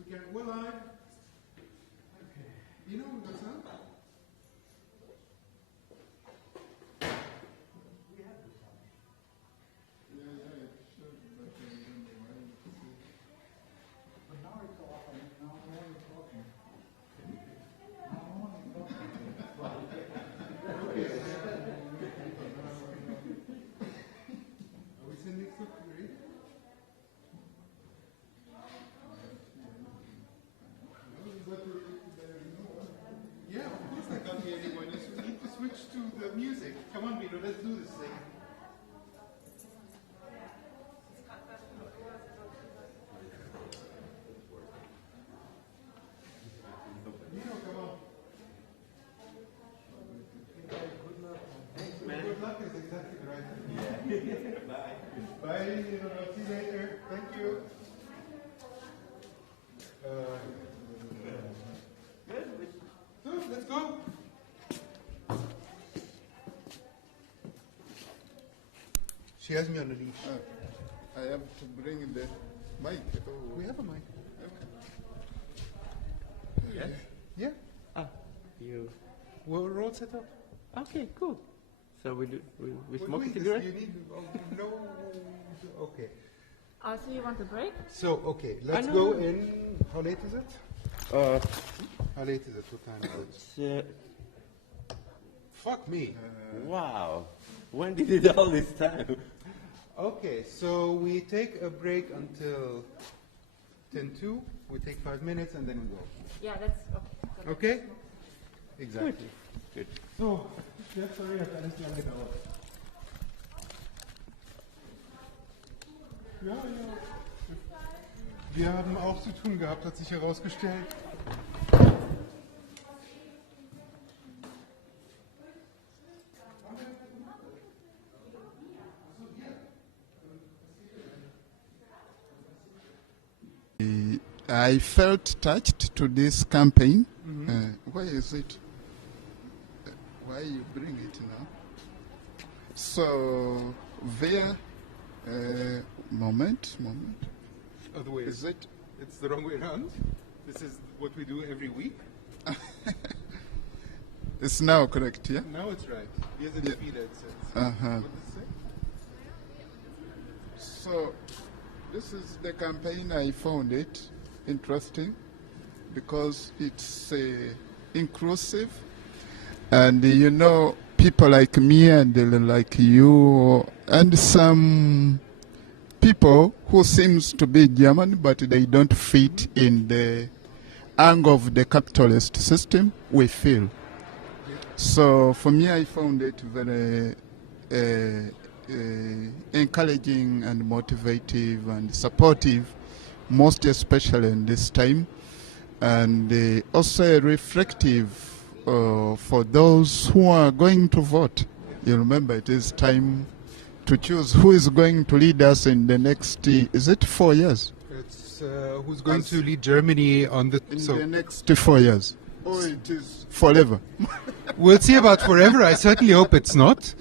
We can, we're live. Okay. You know the sound? We have the sound. Yeah, it should, but I don't know why. But now it's off and now no one is talking. Now no one is talking. Okay. Are we sending stuff to the radio? Yeah, of course I can't hear anyone. You need to switch to the music. Come on, Vito, let's do this thing. Vito, come on. Good luck is exactly right. Yeah. Bye. Bye, Vito. I'll see you later. Thank you. So, let's go. She has me on a leash. I have to bring the mic. Oh. We have a mic. Yes? Yeah, You. we're all set up. Okay, cool. So we What smoke is a this? cigarette? You need no. Okay. So you want a break? So okay, let's know. go in. How late is it? How late is it? What time is it? Fuck me. Wow. When did you do all this time? Okay, so we take a break until 10:02. We take 5 minutes and then we go. Yeah, that's okay. Okay? Exactly. Good. So, jetzt soll ich alles lange gedauert. Ja, ja. Wir haben auch zu tun gehabt, hat sich herausgestellt. I felt touched to this campaign. Why is it? Why you bring it now? So, there, moment. Other way. Is it? It's the wrong way around. This is what we do every week. It's now correct, yeah? Now it's right. Here's the Yeah. defeat, it says. Uh-huh. What does it say? So, this is the campaign. I found it interesting because it's inclusive, and you know, people like me and like you and some people who seems to be German but they don't fit in the angle of the capitalist system we feel. So for me, I found it very encouraging and motivative and supportive, most especially in this time, and also reflective for those who are going to vote. You remember, it is time to choose who is going to lead us in the next, is it 4 years? It's who's going to lead Germany on the... In the next 4 years. Or it is forever. We'll see about forever. I certainly hope it's not.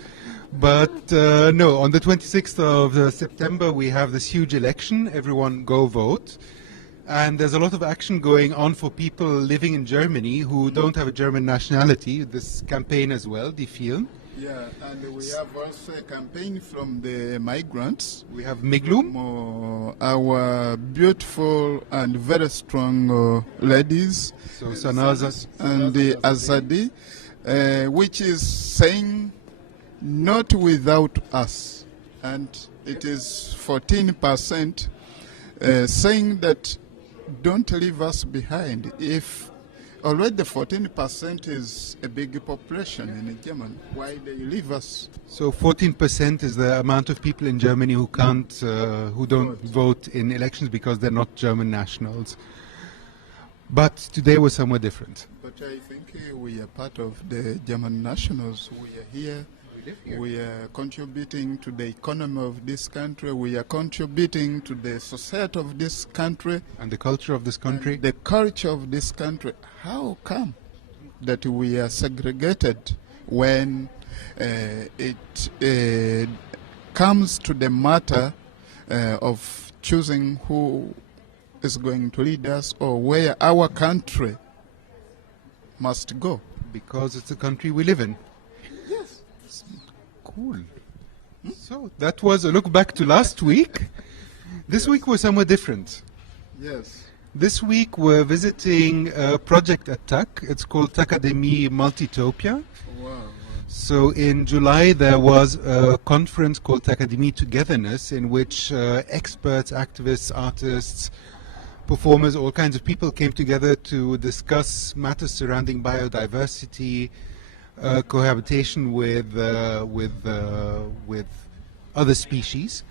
But no, on the 26th of September, we have this huge election. Everyone go vote. And there's a lot of action going on for people living in Germany who don't have a German nationality. This campaign as well, Die Vielen. Yeah, and we have also a campaign from the migrants. We have Miglum. Our beautiful and very strong ladies. So Sanaza. And the Azadi, which is saying not without us. And it is 14% saying that don't leave us behind. If already 14% is a big population in Germany, why they leave us? So 14% is the amount of people in Germany who can't, who don't vote in elections because they're not German nationals. But today was somewhat different. But I think we are part of the German nationals. We are here. We are contributing to the economy of this country. We are contributing to the society of this country. And the culture of this country. The culture of this country. How come that we are segregated when it comes to the matter of choosing who is going to lead us or where our country must go. Because it's the country we live in. Yes. Cool. So that was a look back to last week. This week was somewhat different. Yes. This week we're visiting a project at TAC. It's called takADEMIE Multitopia. Wow. So in July there was a conference called takADEMIE Togetherness, in which experts, activists, artists, performers, all kinds of people came together to discuss matters surrounding biodiversity, cohabitation with other species,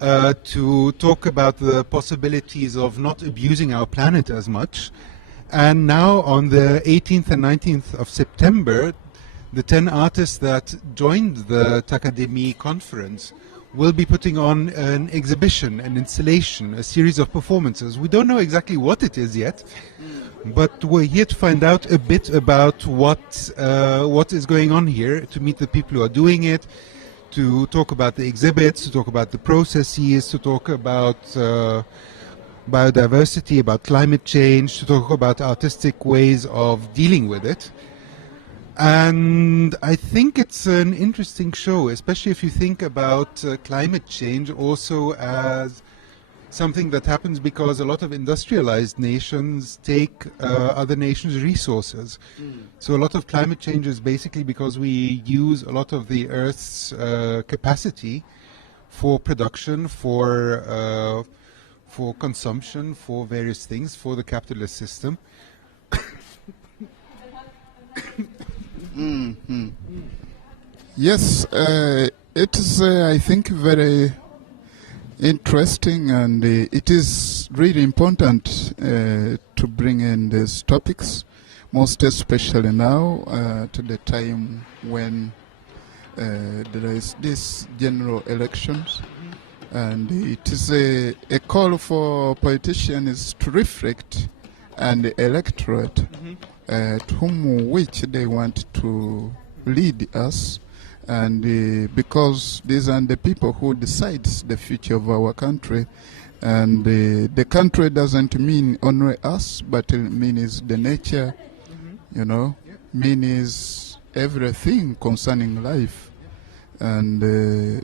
to talk about the possibilities of not abusing our planet as much. And now on the 18th and 19th of September, the 10 artists that joined the takADEMIE conference will be putting on an exhibition, an installation, a series of performances. We don't know exactly what it is yet, but we're here to find out a bit about what is going on here, to meet the people who are doing it, to talk about the exhibits, to talk about the processes, to talk about biodiversity, about climate change, to talk about artistic ways of dealing with it. And I think it's an interesting show, especially if you think about climate change also as something that happens because a lot of industrialized nations take other nations' resources. So a lot of climate change is basically because we use a lot of the Earth's capacity for production, for consumption, for various things, for the capitalist system. Yes, it is, I think, very interesting, and it is really important to bring in these topics, most especially now to the time when there is this general elections, and it is a call for politicians to reflect and the electorate to whom which they want to lead us, and because these are the people who decides the future of our country, and the country doesn't mean only us, but it means the nature, you know, means everything concerning life, and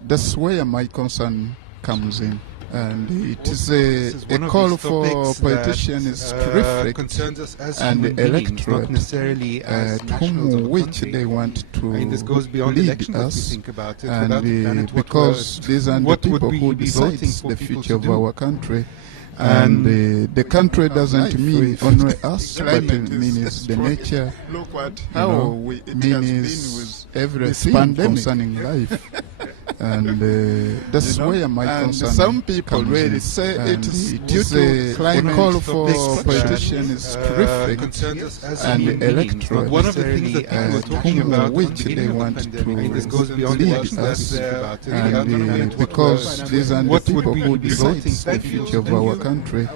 that's where my concern comes in. And it is a call for politicians to reflect concerns us as and the human beings, not electorate necessarily as to nationals of whom a which country. they want to I mean, this goes beyond lead elections if us, you think about it. Without the and planet, because these are the what would people we who be voting decides for the people future to of do? our country. And the country doesn't mean only us, but it means the nature, Look what you know, it has been means with everything pandemic. concerning life. And that's you know, where my and concern some people comes really in. say And it is it due is to a climate call for topics politicians to reflect concerns us as and human the beings, electorate, not one of the things that people were talking whom about which at the they beginning of want the pandemic. I mean, this to goes beyond lead elections us, that about it. and because these are the What people would we who be voting decides for? the future of our country,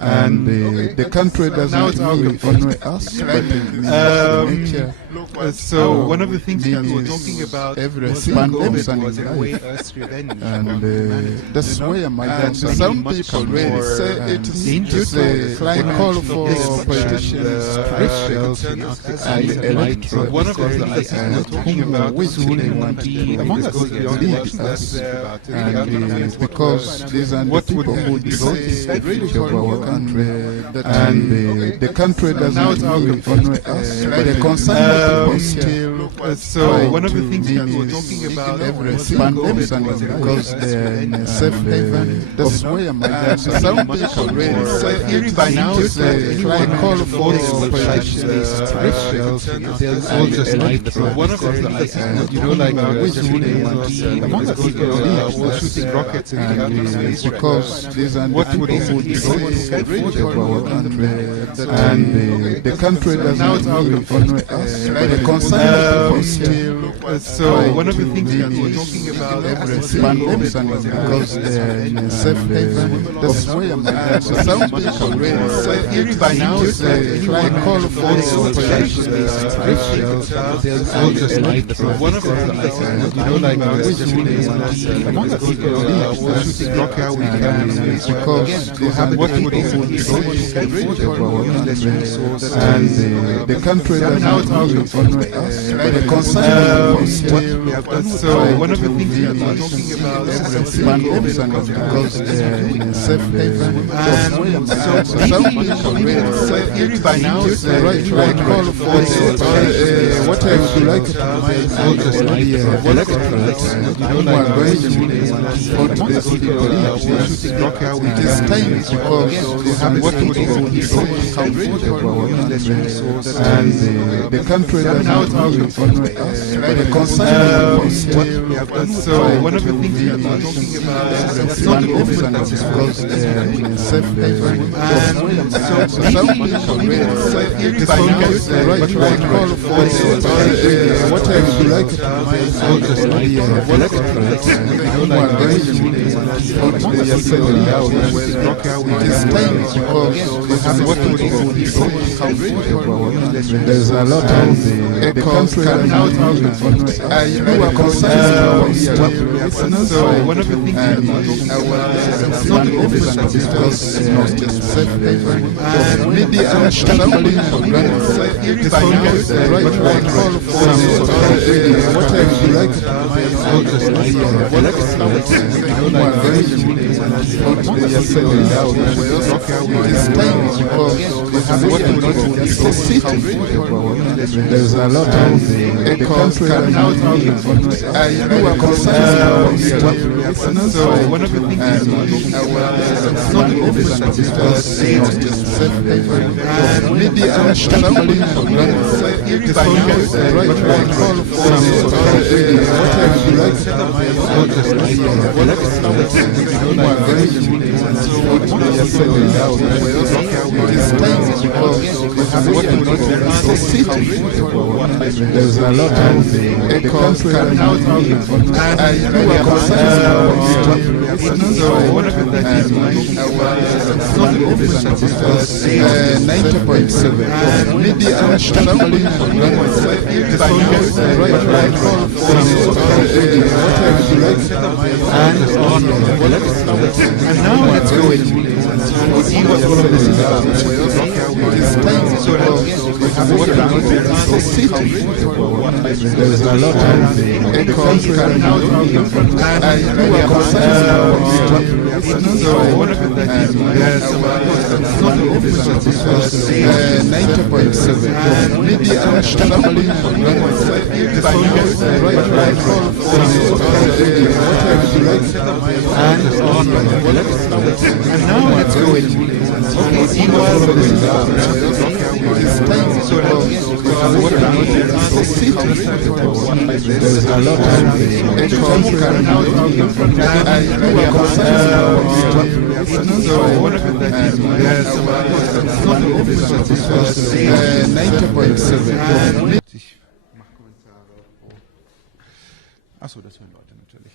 And and the country now doesn't it's our mean only us, but it means the nature, look what So one of the things means people were talking about everything COVID concerning was in a way life. Earth's revenge And on humanity. that's where my and concern some much people more, really say and it is dangerous due to a climate call topics for than, politicians to reflect concerns us as and human the beings. electorate, One of the things that people were talking whom about which soon they will want be to among us lead beyond lead elections us, that and because these are the what people would who we be decide voting the future of our country, and the country now doesn't it's our mean only us, but the Um, concerned people still So one of the to things people were mean talking about everything was COVID concerning was in a way because Earth's they are in a revenge safe on haven. humanity. That's where my and concern some much people more really say theory it by is now due is that to anyone climate call for for politicians to reflect they'll and all just the leave. electorate, One of the things that people were talking about which was they the want to among us lead all us, shooting rockets into the outer and space. because these are the What people would who be decide the the future of our country, And and the country now it's doesn't our mean only us, but the concerned people still So one of the things people were talking about expand them because they're in a safe haven. That's where my some people really say by now I call for one of the things you know, like among the people shooting rock out because they have what would and the country that now the concern we have done. So one of the things we are talking about is because they're in a safe haven. and so some people really by now right call for what I would like to shooting rock out it is time because they have what would and the country that now the concern what we have done. So one of the things we are talking about is because they're in a safe haven. and so Some people really by now right call for what I would like it is time because there's a lot of echoes coming out. You are concerned so one of the things we are talking about is safe haven. Media and traveling by now right call for what I would like it is time because there's a lot of echoes coming out. You are concerned so one of the things safe haven. Media and traveling by now right call for what I would like it is time because there's a lot of echoes coming out. You are concerned so one of the things 90.7 media and traveling by now right call for what I would like and now let's go in see what all of this is about. it is time there's a lot of echoes coming out. You are concerned so one of the things 90.7 media and traveling by now right call for what I would like and now let's go in see what all of this is about. it is time there's a lot of echoes coming out. You are concerned so one of the things 90.7 Achso, das hören Leute natürlich.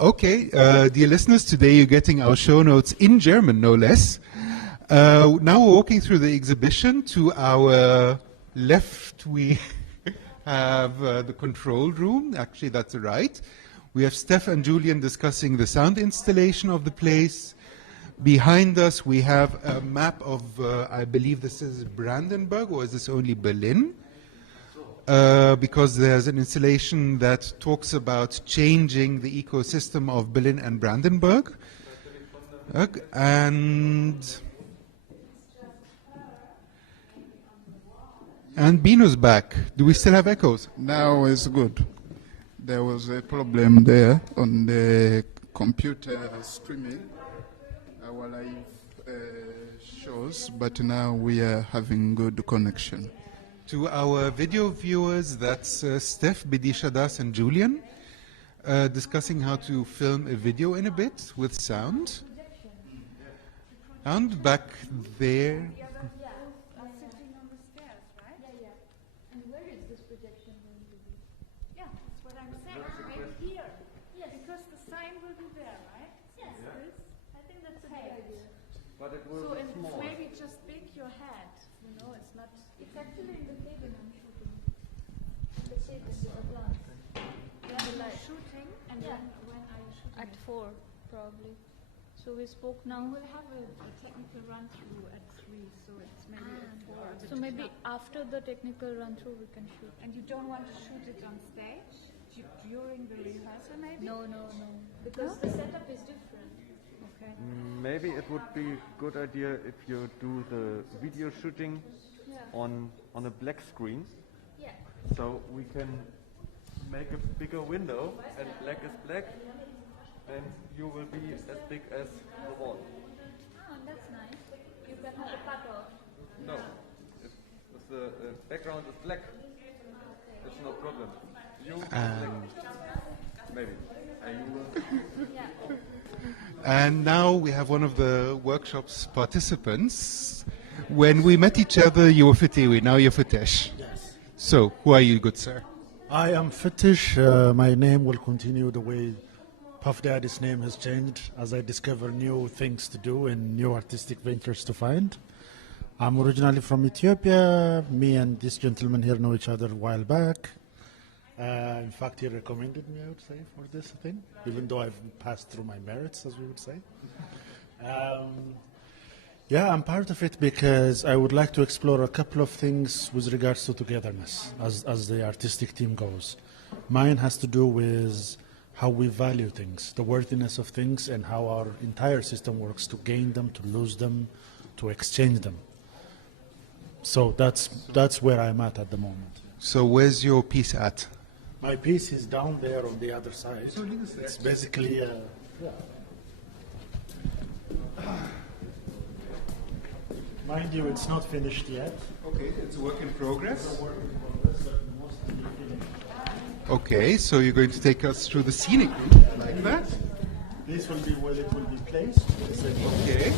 Okay, dear listeners, today you're getting our show notes in German, no less. Now we're walking through the exhibition. To our left, we have the control room. Actually, that's right. We have Steph and Julian discussing the sound installation of the place. Behind us, we have a map of, I believe this is Brandenburg, or is this only Berlin? Because there's an installation that talks about changing the ecosystem of Berlin and Brandenburg. And Bino's back. Do we still have echoes? Now it's good. There was a problem there on the computer streaming our live shows, but now we are having good connection. To our video viewers, that's Steph, Bidisha Das, and Julian discussing how to film a video in a bit with sound. And back there. Sitting on the stairs, right? Yeah. And where is this projection going to be? Yeah. But it will So be it's small. maybe just big your head, you know, it's not... It's actually in the cabin I'm shooting. The cabin with the glass. Yeah, like shooting, and Yeah. then when are you shooting? At 4, probably. So we spoke now. We'll have a technical run-through at 3, so it's maybe at 4. a bit So maybe tough. after the technical run-through we can shoot. And you don't want to shoot it on stage during the rehearsal, maybe? No. Because the setup is different. Okay. Maybe it would be a good idea if you do the video shooting Yeah. on a black screen, Yeah. so we can make a bigger window, and black is black, and you will be as big as the wall. Oh, that's nice. You can have a cut off. No, if the background is black, it's no problem. You black, maybe. And you will. And now we have one of the workshop's participants. When we met each other, you were Fitiwi, now you're Fitesh. Yes. So, who are you, good sir? I am Fetish. My name will continue the way Puff Daddy's name has changed as I discover new things to do and new artistic ventures to find. I'm originally from Ethiopia. Me and this gentleman here know each other a while back. In fact, he recommended me, I would say, for this thing, even though I've passed through my merits, as we would say. Yeah, I'm part of it because I would like to explore a couple of things with regards to togetherness as the artistic team goes. Mine has to do with how we value things, the worthiness of things, and how our entire system works to gain them, to lose them, to exchange them. So that's where I'm at the moment. So, where's your piece at? My piece is down there on the other side. It's basically mind you, it's not finished yet. Okay, it's a work in progress. Okay, so you're going to take us through the scenic route, like that? This will be where it will be placed. Okay.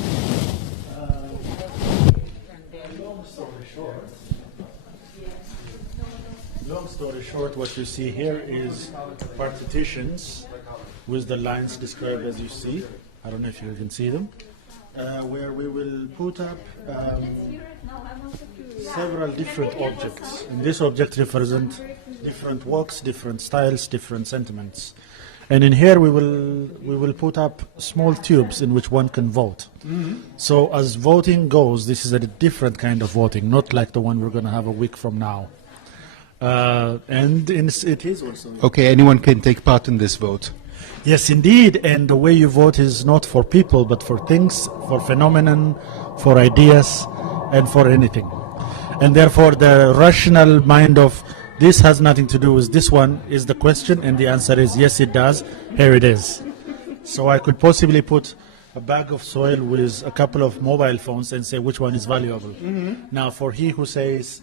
Long story short, what you see here is partitions with the lines described as you see. I don't know if you can see them. Where we will put up several different objects. And this object represents different walks, different styles, different sentiments. And in here we will put up small tubes in which one can vote. So as voting goes, this is a different kind of voting, not like the one we're going to have a week from now. And it is also. Okay, anyone can take part in this vote. Yes, indeed. And the way you vote is not for people, but for things, for phenomenon, for ideas, and for anything. And therefore, the rational mind of this has nothing to do with this one is the question, and the answer is yes, it does. Here it is. So I could possibly put a bag of soil with a couple of mobile phones and say which one is valuable. Now, for he who says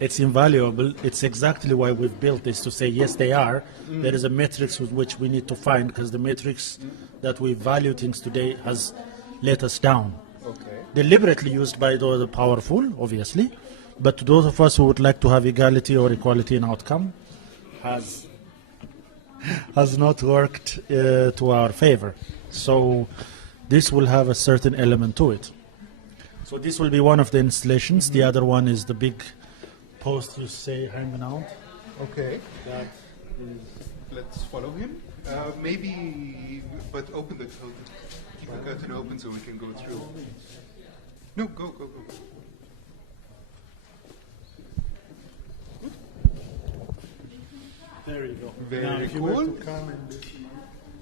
it's invaluable, it's exactly why we've built this, to say yes, they are. There is a matrix with which we need to find, because the matrix that we value things today has let us down. Okay. Deliberately used by the powerful, obviously, but to those of us who would like to have equality or equality in outcome, has not worked to our favor. So this will have a certain element to it. So this will be one of the installations. The other one is the big post you say hanging out. Okay. That Let's follow him. Maybe, but open the curtain. Keep the curtain open so we can go through. No, go. there you go. Very now, if you were cool. to come and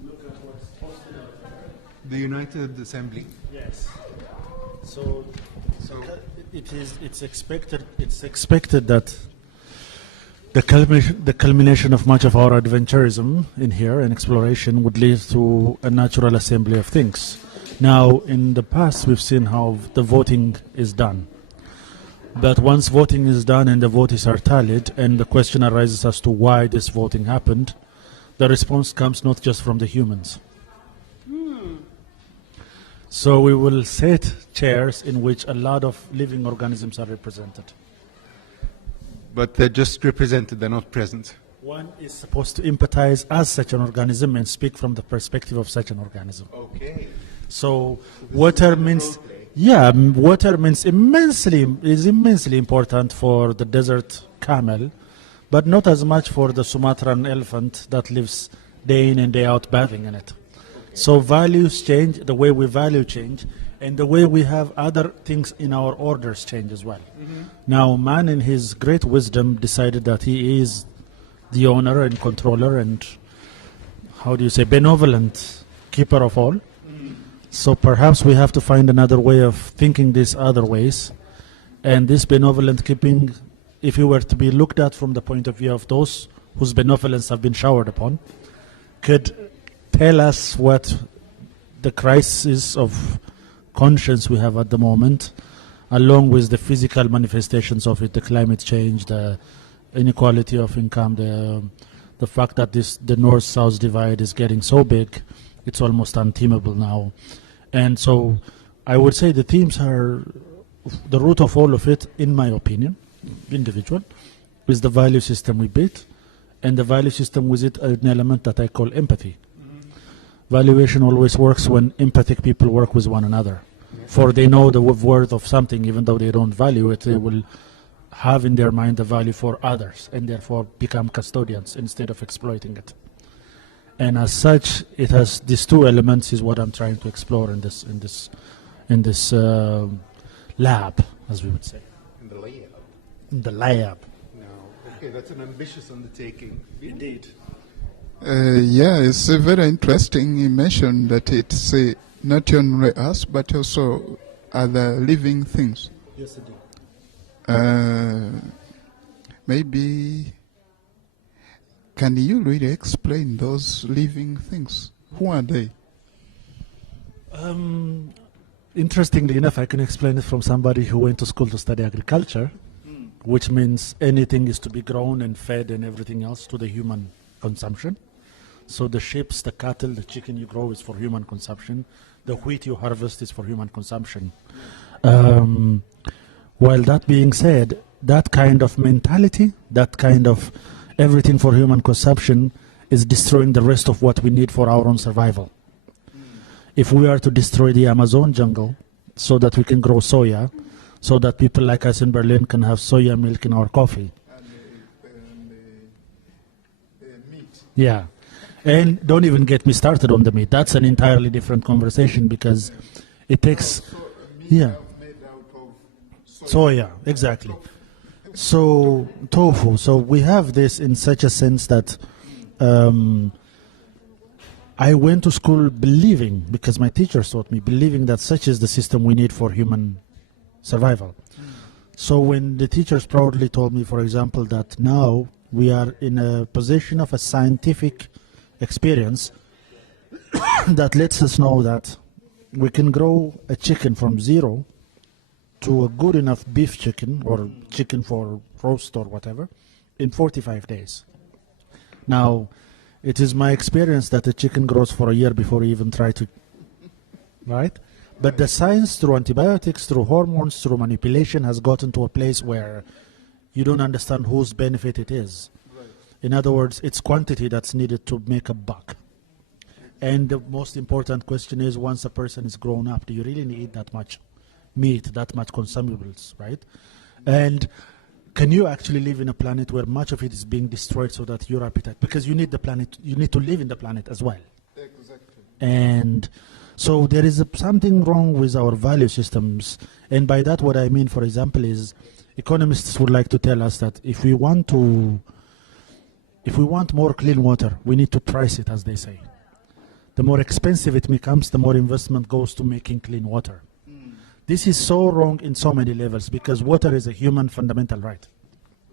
look at what's posted up. The United Assembly. Yes. So it's expected that the culmination of much of our adventurism in here and exploration would lead to a natural assembly of things. Now, in the past, we've seen how the voting is done. But once voting is done and the votes are tallied, and the question arises as to why this voting happened, the response comes not just from the humans. So we will set chairs in which a lot of living organisms are represented. But they're just represented, they're not present. One is supposed to empathize as such an organism and speak from the perspective of such an organism. Okay. So water means, Yeah, water is immensely important for the desert camel, but not as much for the Sumatran elephant that lives day in and day out bathing in it. So values change, the way we value change, and the way we have other things in our orders change as well. Now, man in his great wisdom decided that he is the owner and controller and, how do you say, benevolent keeper of all. So perhaps we have to find another way of thinking these other ways. And this benevolent keeping, if it were to be looked at from the point of view of those whose benevolence have been showered upon, could tell us what the crisis of conscience we have at the moment, along with the physical manifestations of it, the climate change, the inequality of income, the fact that the north-south divide is getting so big, it's almost untamable now. And so I would say the themes are, the root of all of it, in my opinion, individual, is the value system we built, and the value system with it an element that I call empathy. Valuation always works when empathic people work with one another. For they know the worth of something, even though they don't value it, they will have in their mind the value for others, and therefore become custodians instead of exploiting it. And as such, it has these two elements is what I'm trying to explore in this lab, as we would say. In the lab. In the lab. No. Okay, that's an ambitious undertaking. Indeed. Yeah, it's very interesting. You mentioned that it's not only us, but also other living things. Yes, indeed. Maybe, can you really explain those living things? Who are they? Interestingly enough, I can explain it from somebody who went to school to study agriculture, which means anything is to be grown and fed and everything else to the human consumption. So the sheep, the cattle, the chicken you grow is for human consumption. The wheat you harvest is for human consumption. While that being said, that kind of mentality, that kind of everything for human consumption is destroying the rest of what we need for our own survival. If we are to destroy the Amazon jungle so that we can grow soya, so that people like us in Berlin can have soya milk in our coffee. And meat. Yeah. And don't even get me started on the meat. That's an entirely different conversation because it takes... Yeah. Made out of Soya, exactly. So, tofu. So we have this in such a sense that I went to school believing, because my teachers taught me, believing that such is the system we need for human survival. So when the teachers proudly told me, for example, that now we are in a position of a scientific experience that lets us know that we can grow a chicken from zero to a good enough beef chicken or chicken for roast or whatever in 45 days. Now, it is my experience that a chicken grows for a year before you even try to, right? But the science through antibiotics, through hormones, through manipulation has gotten to a place where you don't understand whose benefit it is. In other words, it's quantity that's needed to make a buck. And the most important question is, once a person is grown up, do you really need that much meat, that much consumables, right? And can you actually live in a planet where much of it is being destroyed so that your appetite, because you need the planet, you need to live in the planet as well. Exactly. And so there is something wrong with our value systems. And by that, what I mean, for example, is economists would like to tell us that if we want more clean water, we need to price it, as they say. The more expensive it becomes, the more investment goes to making clean water. This is so wrong in so many levels because water is a human fundamental right.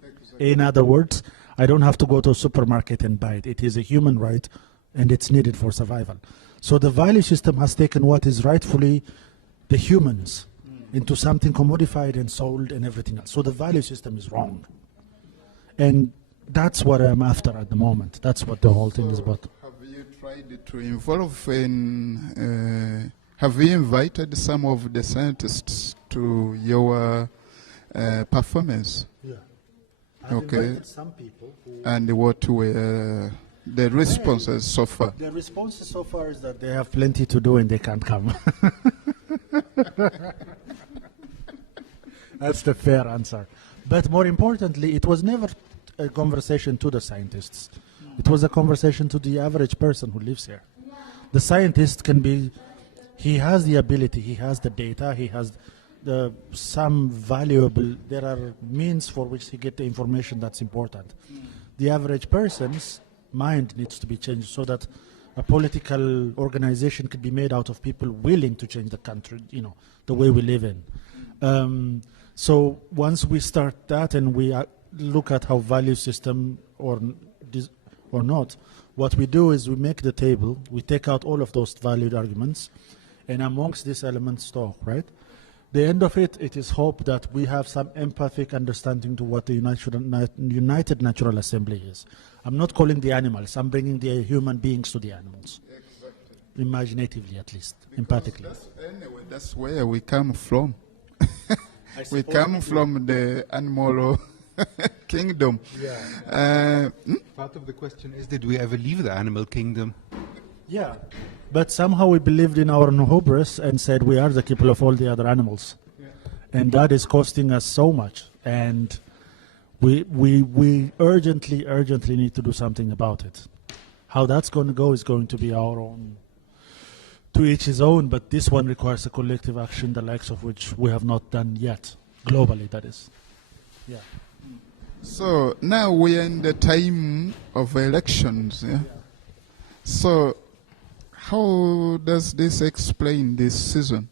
Exactly. In other words, I don't have to go to a supermarket and buy it. It is a human right and it's needed for survival. So the value system has taken what is rightfully the humans into something commodified and sold and everything else. So the value system is wrong. And that's what I'm after at the moment. That's what the whole thing is about. Have you tried to involve in... have you invited some of the scientists to your performance? Yeah. Okay. Some people who And what were the responses so far? The responses so far is that they have plenty to do and they can't come. That's the fair answer. But more importantly, it was never a conversation to the scientists. It was a conversation to the average person who lives here. The scientist can be, he has the ability, he has the data, he has some valuable, there are means for which he get the information that's important. The average person's mind needs to be changed so that a political organization could be made out of people willing to change the country, the way we live in. So once we start that and we look at how value system or not, what we do is we make the table, we take out all of those valued arguments, and amongst these elements talk, right? The end of it, it is hope that we have some empathic understanding to what the United Natural Assembly is. I'm not calling the animals, I'm bringing the human beings to the animals. Exactly. Imaginatively, at least, Because empathically. that's where we come from. We come from the animal kingdom. Yeah. Part of the question is, did we ever leave the animal kingdom? Yeah, but somehow we believed in our hubris and said we are the people of all the other animals. Yeah. And that is costing us so much. And we urgently need to do something about it. How that's going to go is going to be our own, to each his own, but this one requires a collective action, the likes of which we have not done yet, globally, that is. Yeah. So now we are in the time of elections. Yeah? So how does this explain this season?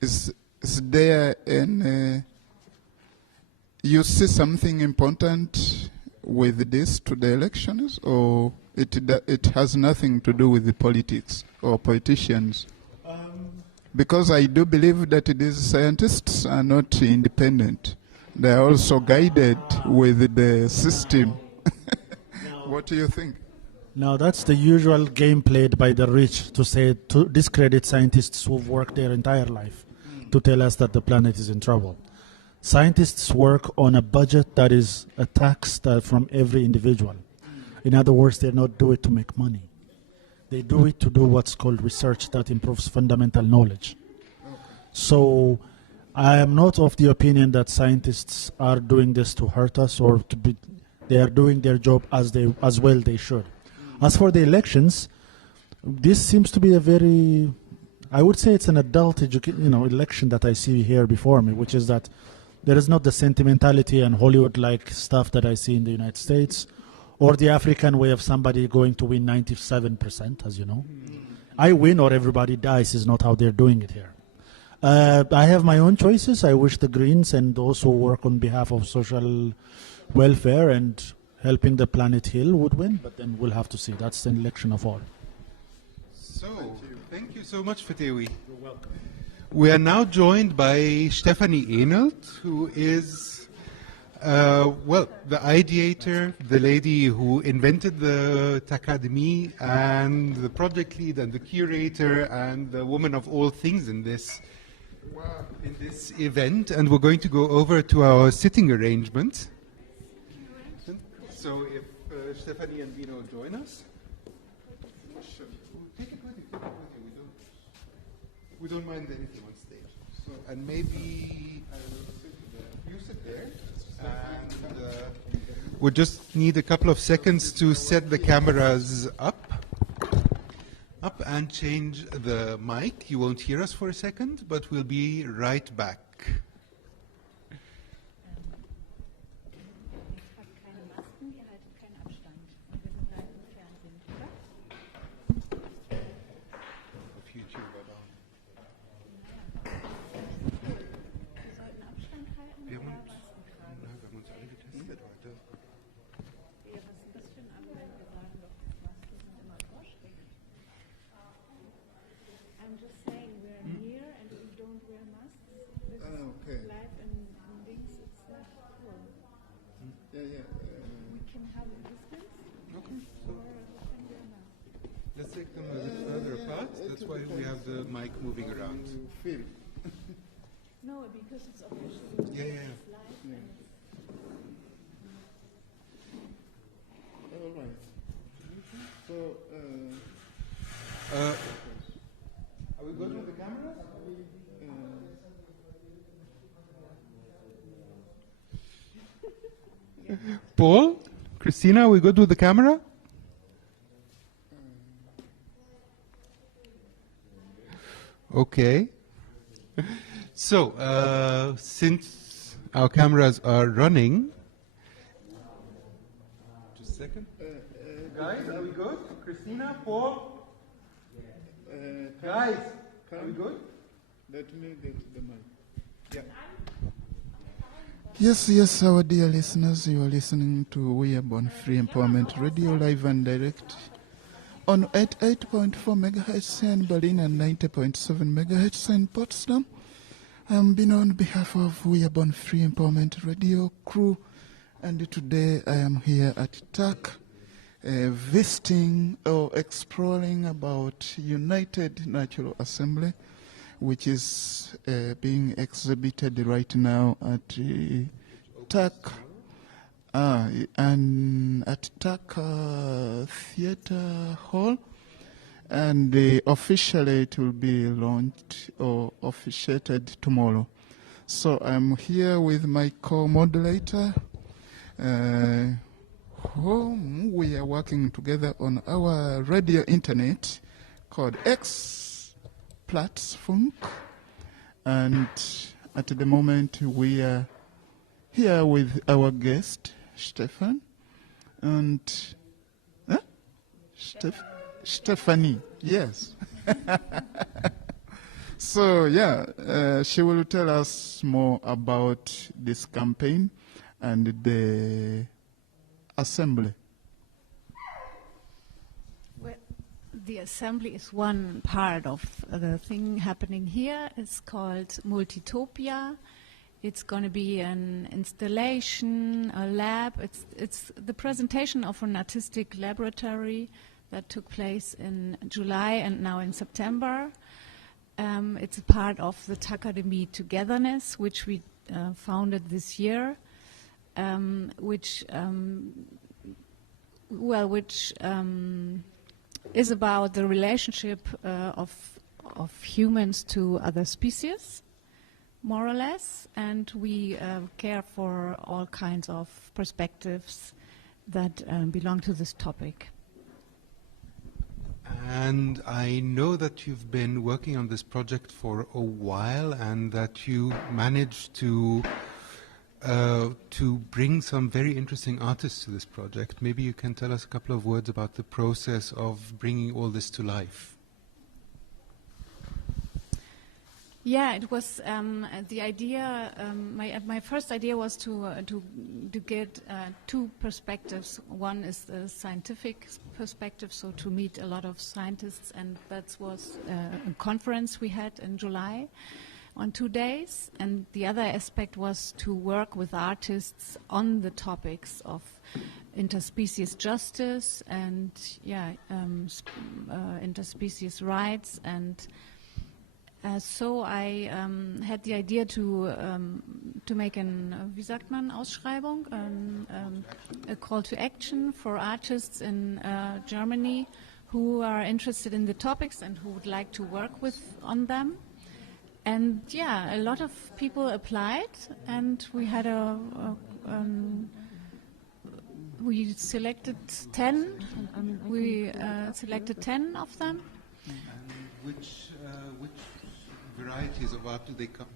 Is there you see something important with this to the elections, or it has nothing to do with the politics or politicians? Because I do believe that these scientists are not independent. They are also guided with the system. What do you think? Now that's the usual game played by the rich to discredit scientists who've worked their entire life to tell us that the planet is in trouble. Scientists work on a budget that is a tax from every individual. In other words, they don't do it to make money. They do it to do what's called research that improves fundamental knowledge. So I am not of the opinion that scientists are doing this to hurt us or to be. They are doing their job as well they should. As for the elections, this seems to be a very, I would say it's an adult election that I see here before me, which is that there is not the sentimentality and Hollywood-like stuff that I see in the United States, or the African way of somebody going to win 97%, as you know. I win or everybody dies is not how they're doing it here. I have my own choices. I wish the Greens and those who work on behalf of social welfare and helping the planet heal would win, but then we'll have to see. That's an election of all. So, thank you so much, Fatewi. You're welcome. We are now joined by Stephanie Ehnelt, who is, the ideator, the lady who invented the takADEMIE, and the project lead, and the curator, and the woman of all things in this event. And we're going to go over to our sitting arrangement. So if Stephanie and Dino join us. Take it with you. We don't mind anything on stage. So, and maybe you sit there, and we just need a couple of seconds to set the cameras up and change the mic. You won't hear us for a second, but we'll be right back. Let's take them a bit further apart. That's why we have the mic moving around. No, because it's official. Yeah. All right. So, are we going with the camera? Paul, Christina, we good with the camera? Okay. So, since our cameras are running, just a second. Guys, are we good? Christina, Paul? Guys, are we good? Let me get the mic. Yeah. Yes, our dear listeners, you are listening to We Are Born Free Empowerment Radio, live and direct on 88.4 MHz in Berlin and 90.7 MHz in Potsdam. I'm being on behalf of We Are Born Free Empowerment Radio crew, and today I am here at TAC, visiting or exploring about United Natural Assembly, which is being exhibited right now at TAC, and at TAC Theatre Hall, and officially it will be launched or officiated tomorrow. So I'm here with my co-moderator, whom we are working together on our radio internet called XPlatzFUNK, and at the moment we are here with our guest Stefan and Stephanie, yes. So yeah, she will tell us more about this campaign and the assembly. Well, the assembly is one part of the thing happening here. It's called Multitopia. It's going to be an installation, a lab. It's the presentation of an artistic laboratory that took place in July and now in September. It's a part of the takADEMIE Togetherness, which we founded this year, which is about the relationship of humans to other species, more or less, and we care for all kinds of perspectives that belong to this topic. And I know that you've been working on this project for a while, and that you managed to bring some very interesting artists to this project. Maybe you can tell us a couple of words about the process of bringing all this to life. Yeah, it was the idea. My first idea was to get two perspectives. One is the scientific perspective, so to meet a lot of scientists, and that was a conference we had in July on 2 days. And the other aspect was to work with artists on the topics of interspecies justice and interspecies rights. And so I had the idea to make wie sagt man, Ausschreibung, a call to action for artists in Germany who are interested in the topics and who would like to work on them. And yeah, a lot of people applied, and we had we selected 10. We selected 10 of them. And which varieties of art do they come?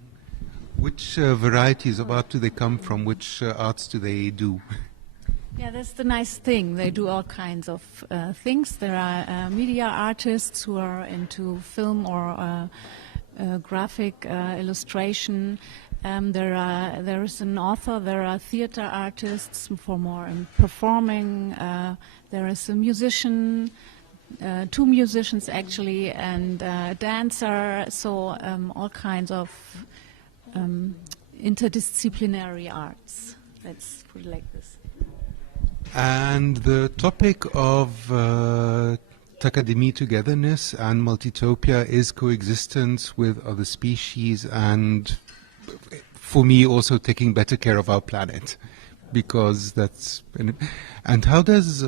Which varieties of art do they come from? Which arts do they do? Yeah, that's the nice thing. They do all kinds of things. There are media artists who are into film or graphic illustration. There is an author. There are theater artists for more in performing. There is a musician. 2 musicians actually, and a dancer, so all kinds of interdisciplinary arts. Let's put it like this. And the topic of takADEMIE Togetherness and Multitopia is coexistence with other species, and for me also taking better care of our planet. Because that's, and how does,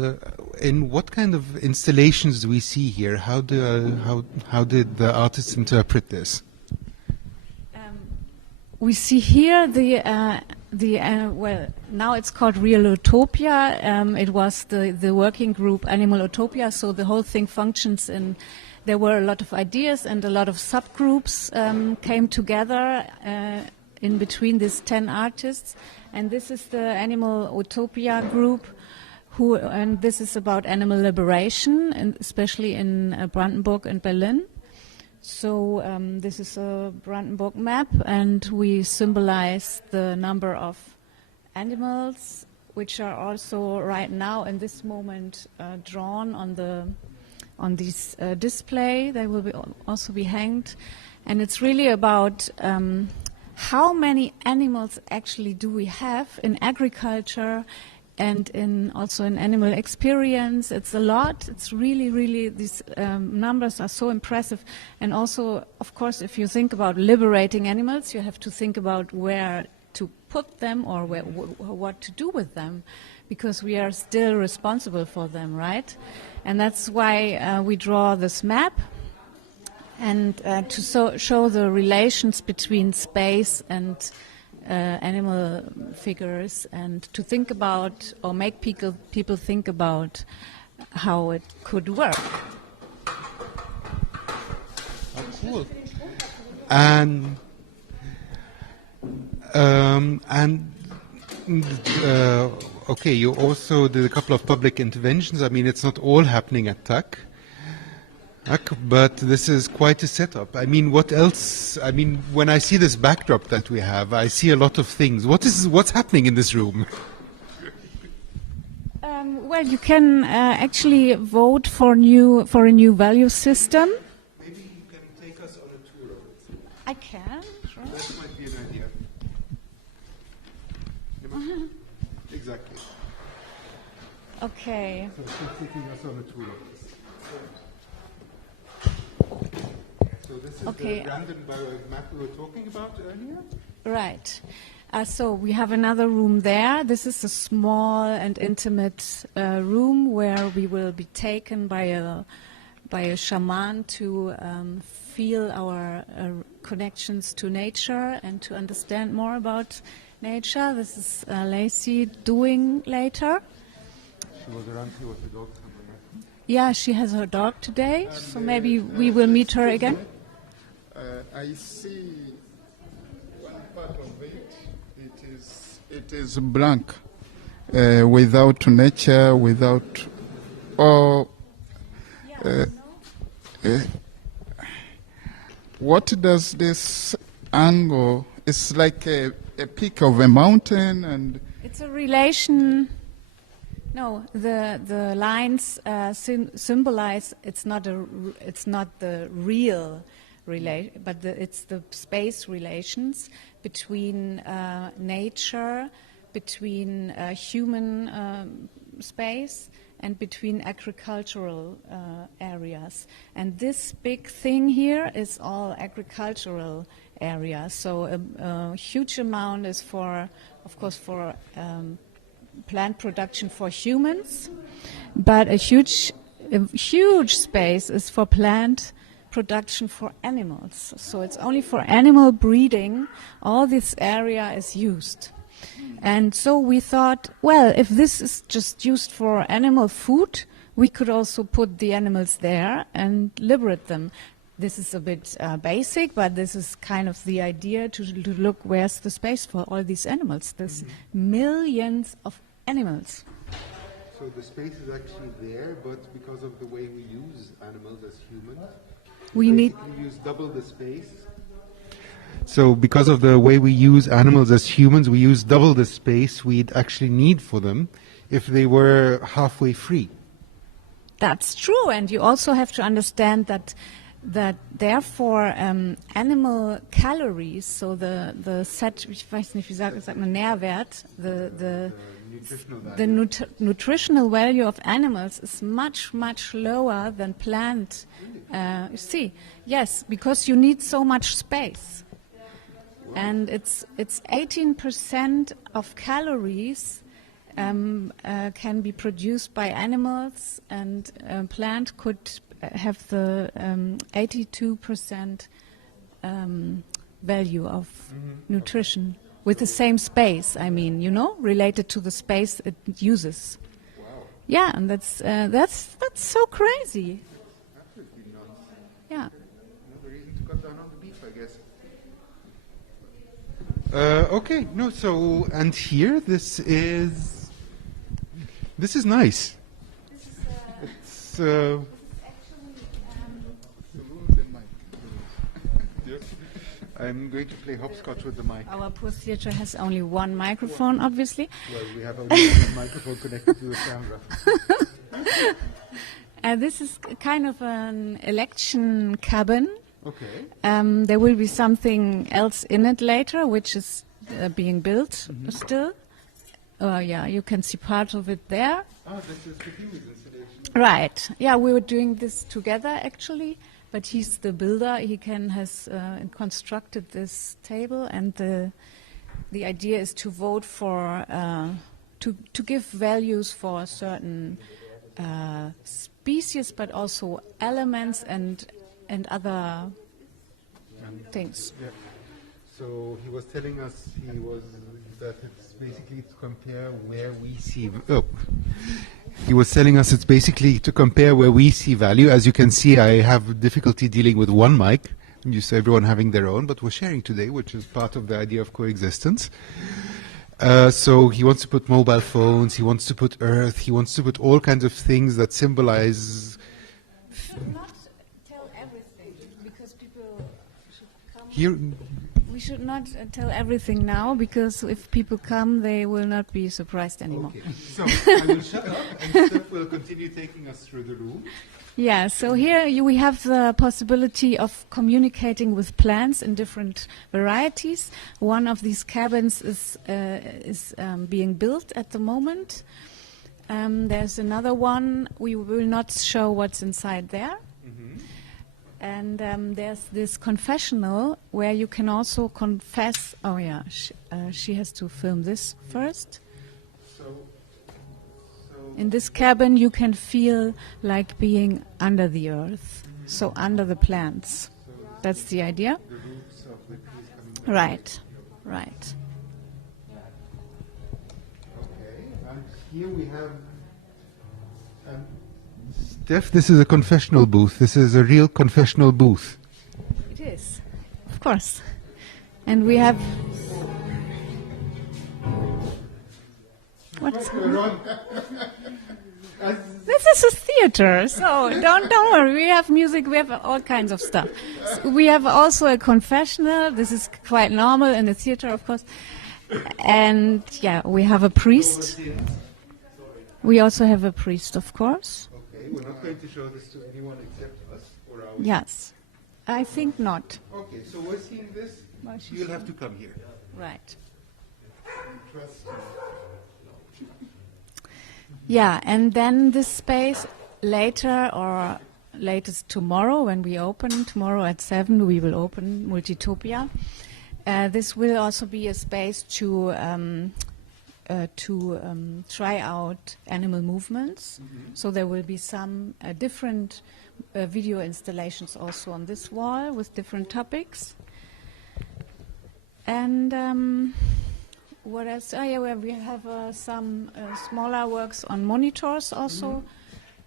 in what kind of installations do we see here? How did the artists interpret this? We see here Well, now it's called Real Utopia. It was the working group Animal Utopia, so the whole thing functions in. There were a lot of ideas and a lot of subgroups came together in between these 10 artists, and this is the Animal Utopia group. And this is about animal liberation, and especially in Brandenburg and Berlin. So this is a Brandenburg map, and we symbolize the number of animals, which are also right now in this moment drawn on this display. They will also be hanged, and it's really about how many animals actually do we have in agriculture. And also in animal experience, it's a lot. It's really, these numbers are so impressive. And also, of course, if you think about liberating animals, you have to think about where to put them or what to do with them, because we are still responsible for them, right? And that's why we draw this map, and to show the relations between space and animal figures, and to think about or make people think about how it could work. Oh, cool. And okay, you also did a couple of public interventions. I mean, it's not all happening at TAC. But this is quite a setup. I mean, what else? I mean, when I see this backdrop that we have, I see a lot of things. What's happening in this room? Well, you can actually vote for a new value system. Maybe you can take us on a tour of it. I can. Sure. That might be an idea. Exactly. Okay. So she's taking us on a tour of this. So this is Okay. the random map we were talking about earlier? Right. So we have another room there. This is a small and intimate room where we will be taken by a shaman to feel our connections to nature and to understand more about nature. This is Lacy doing later. She was around here with the dog somewhere. Yeah, she has her dog today, so maybe we will meet her again. I see one part of it. It is blank, without nature, without all. What does this angle? It's like a peak of a mountain, and it's a relation. No, the lines symbolize it's not the real relation, but it's the space relations between nature, between human space, and between agricultural areas. And this big thing here is all agricultural areas. So a huge amount is for, of course, for plant production for humans, but a huge space is for plant production for animals. So it's only for animal breeding. All this area is used. And so we thought, well, if this is just used for animal food, we could also put the animals there and liberate them. This is a bit basic, but this is kind of the idea to look where's the space for all these animals. There's millions of animals. So the space is actually there, but because of the way we use animals as humans, we need use double the space. So because of the way we use animals as humans, we use double the space we'd actually need for them if they were halfway free. That's true, and you also have to understand that therefore animal calories, so the set, ich weiß nicht, wie sagt man, Nährwert, the nutritional value of animals is much lower than plant. You see, yes, because you need so much space, and it's 18% of calories can be produced by animals, and plant could have the 82% value of nutrition. with the same space. I mean, you know, related to the space it uses. Wow. Yeah, and that's so crazy. Absolutely nuts. Yeah. Another reason to cut down on the beef, I guess. Okay, no, so, and here, this is nice. It's, I'm going to play hopscotch with the mic. Our poor theater has only one microphone, obviously. Well, we have only one microphone connected to the camera. This is kind of an election cabin. Okay. There will be something else in it later, which is being built still. Yeah, you can see part of it there. Ah, this is the Huey's installation. Right. Yeah, we were doing this together actually, but he's the builder. He has constructed this table, and the idea is to vote for to give values for certain species, but also elements and other things. Yeah. So he was telling us that it's basically to compare where we see. He was telling us it's basically to compare where we see value. As you can see, I have difficulty dealing with one mic. I'm used to everyone having their own, but we're sharing today, which is part of the idea of coexistence. So he wants to put mobile phones, he wants to put earth, he wants to put all kinds of things that symbolize. We should not tell everything because people should come. Here, We should not tell everything now because if people come, they will not be surprised anymore. okay. So I will shut up and Steph will continue taking us through the room. Yeah, so here we have the possibility of communicating with plants in different varieties. One of these cabins is being built at the moment. There's another one. We will not show what's inside there. And there's this confessional where you can also confess. Oh yeah, she has to film this first. In this cabin, you can feel like being under the earth, so under the plants. That's the idea. The roots of the trees coming down. Right, right. Okay, and here we have. Steph, this is a confessional booth. This is a real confessional booth. It is, of course. And we have. What's This is a theater, so don't worry. We have music. We have all kinds of stuff. So we have also a confessional. This is quite normal in the theater, of course. And yeah, we have a priest. We also have a priest, of course. Okay, we're not going to show this to anyone except us, or are we? Yes, I think not. Okay, so we're seeing this. You'll have to come here. Right. Interesting. Yeah, and then this space later or latest tomorrow when we open, tomorrow at 7 we will open Multitopia. This will also be a space to try out animal movements. So there will be some different video installations also on this wall with different topics. And what else? Oh, yeah, we have some smaller works on monitors also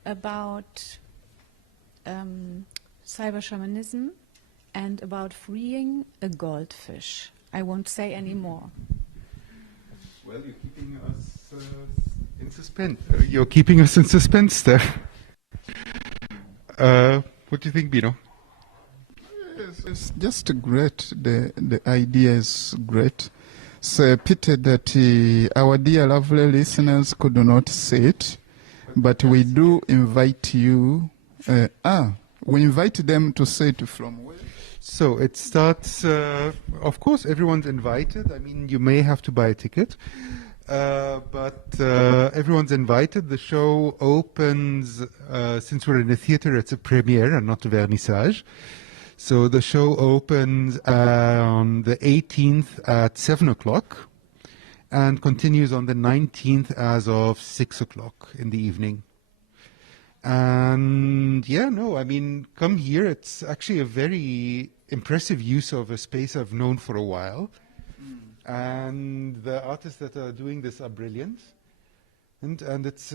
about cyber shamanism and about freeing a goldfish. I won't say any more. Well, you're keeping us in suspense. You're keeping us in suspense, Steph. What do you think, Bino? It's just great. The idea is great. It's a pity that our dear lovely listeners could not see it, but we do invite you. We invite them to see it from where? So it starts, of course, everyone's invited. I mean, you may have to buy a ticket, but everyone's invited. The show opens, since we're in a theater, it's a premiere and not a vernissage. So the show opens on the 18th at 7 o'clock and continues on the 19th as of 6 o'clock in the evening. And yeah, no, I mean, come here. It's actually a very impressive use of a space I've known for a while. And the artists that are doing this are brilliant. And it's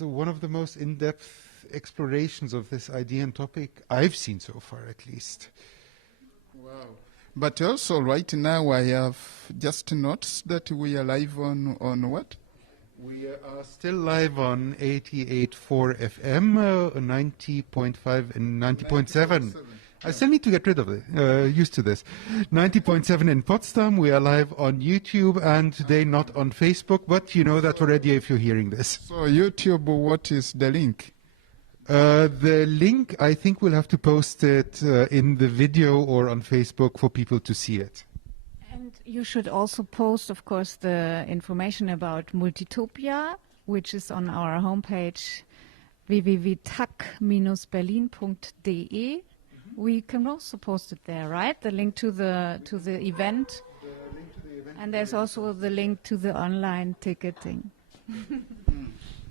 one of the most in-depth explorations of this idea and topic I've seen so far, at least. Wow. But also right now I have just noticed that we are live on what? We are still live on 88.4 FM, 90.5 and 90.7. I still need to get rid of it, used to this. 90.7 in Potsdam. We are live on YouTube and today not on Facebook, but you know that already if you're hearing this. So YouTube, what is the link? The link, I think we'll have to post it in the video or on Facebook for people to see it. And you should also post, of course, the information about Multitopia, which is on our homepage www.tak-berlin.de. We can also post it there, right? The link to the event. And there's also the link to the online ticketing.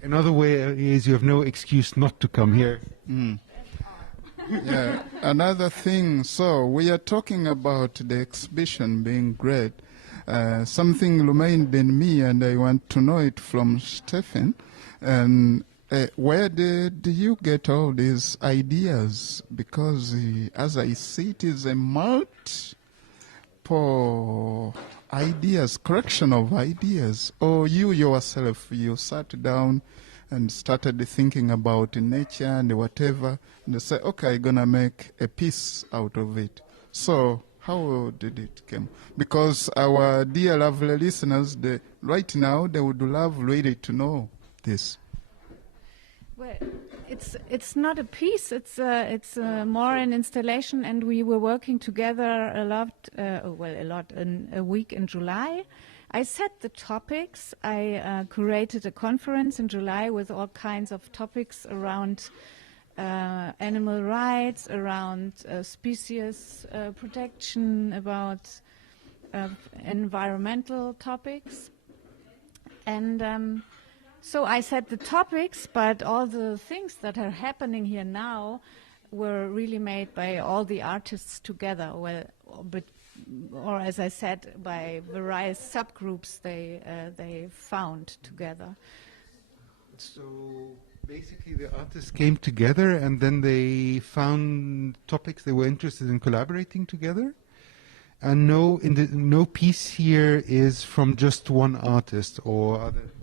Another way is you have no excuse not to come here. Yeah. Another thing, so we are talking about the exhibition being great. Something remained in me, and I want to know it from Stefan. Where did you get all these ideas? Because as I see it is a multiple ideas, collection of ideas. Or you yourself, you sat down and started thinking about nature and whatever, and you say, okay, I'm going to make a piece out of it. So how did it come? Because our dear lovely listeners, right now, they would love really to know this. Well, it's not a piece. It's more an installation, and we were working together a lot in a week in July. I set the topics. I curated a conference in July with all kinds of topics around animal rights, around species protection, about environmental topics, and so I set the topics, but all the things that are happening here now were really made by all the artists together. Well, or as I said, by various subgroups they found together. So basically the artists came together and then they found topics they were interested in collaborating together. And no piece here is from just one artist or other.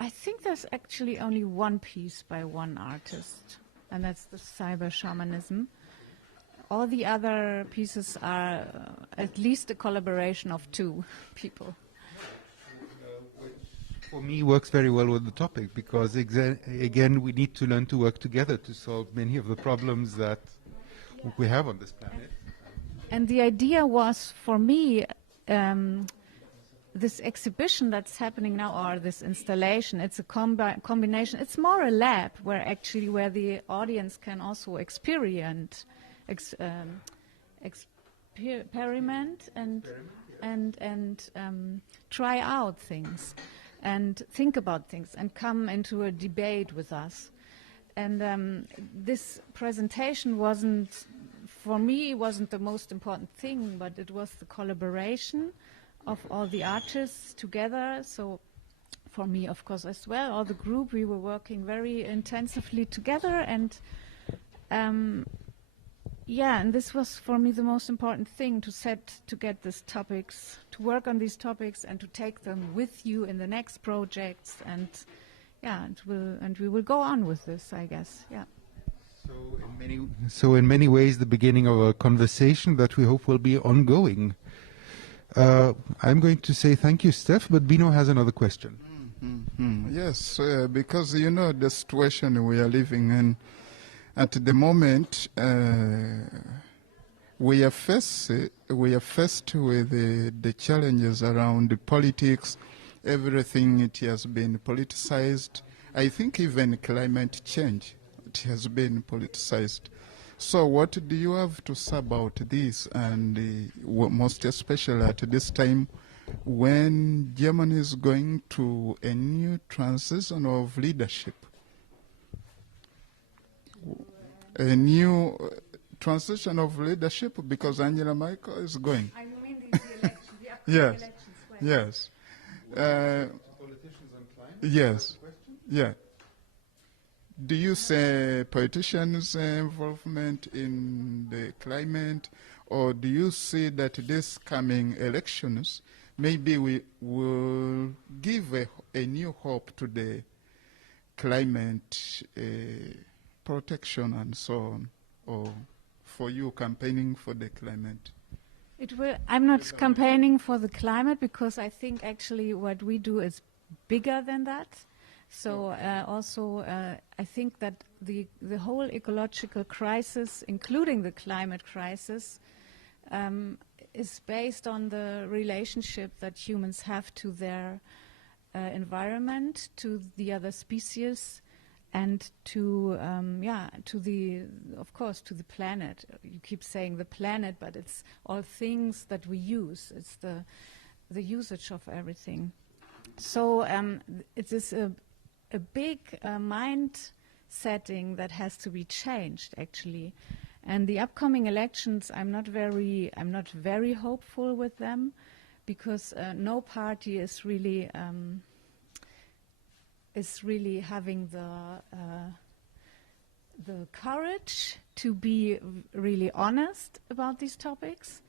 I think there's actually only one piece by one artist, and that's the cyber shamanism. All the other pieces are at least a collaboration of two people. Which for me works very well with the topic, because again we need to learn to work together to solve many of the problems that we have on this planet. And the idea was, for me, this exhibition that's happening now, or this installation, it's a combination. It's more a lab where the audience can also experiment and try out things and think about things and come into a debate with us. And this presentation wasn't the most important thing, but it was the collaboration of all the artists together. So for me, of course, as well, all the group, we were working very intensively together, and and this was for me the most important thing, to get these topics, to work on these topics and to take them with you in the next projects, and we will go on with this, I guess. Yeah. So in many ways, the beginning of a conversation that we hope will be ongoing. I'm going to say thank you, Steph, but Bino has another question. Yes, because you know the situation we are living in at the moment. We are faced with the challenges around the politics. Everything, it has been politicized. I think even climate change, it has been politicized. So what do you have to say about this, and most especially at this time when Germany is going to a new transition of leadership? a new transition of leadership because Angela Merkel is going. I mean the elections, the upcoming Yes. elections. Yes. Politicians on climate? Yes. Yeah. Do you say politicians' involvement in the climate, or do you see that this coming elections maybe we will give a new hope to the climate protection and so on, or for you campaigning for the climate? It will. I'm not campaigning for the climate because I think actually what we do is bigger than that. So I think that the whole ecological crisis, including the climate crisis, is based on the relationship that humans have to their environment, to the other species, and to the planet. You keep saying the planet, but it's all things that we use. It's the usage of everything. So it is a big mind setting that has to be changed, actually. And the upcoming elections, I'm not very hopeful with them, because no party is really having the courage to be really honest about these topics.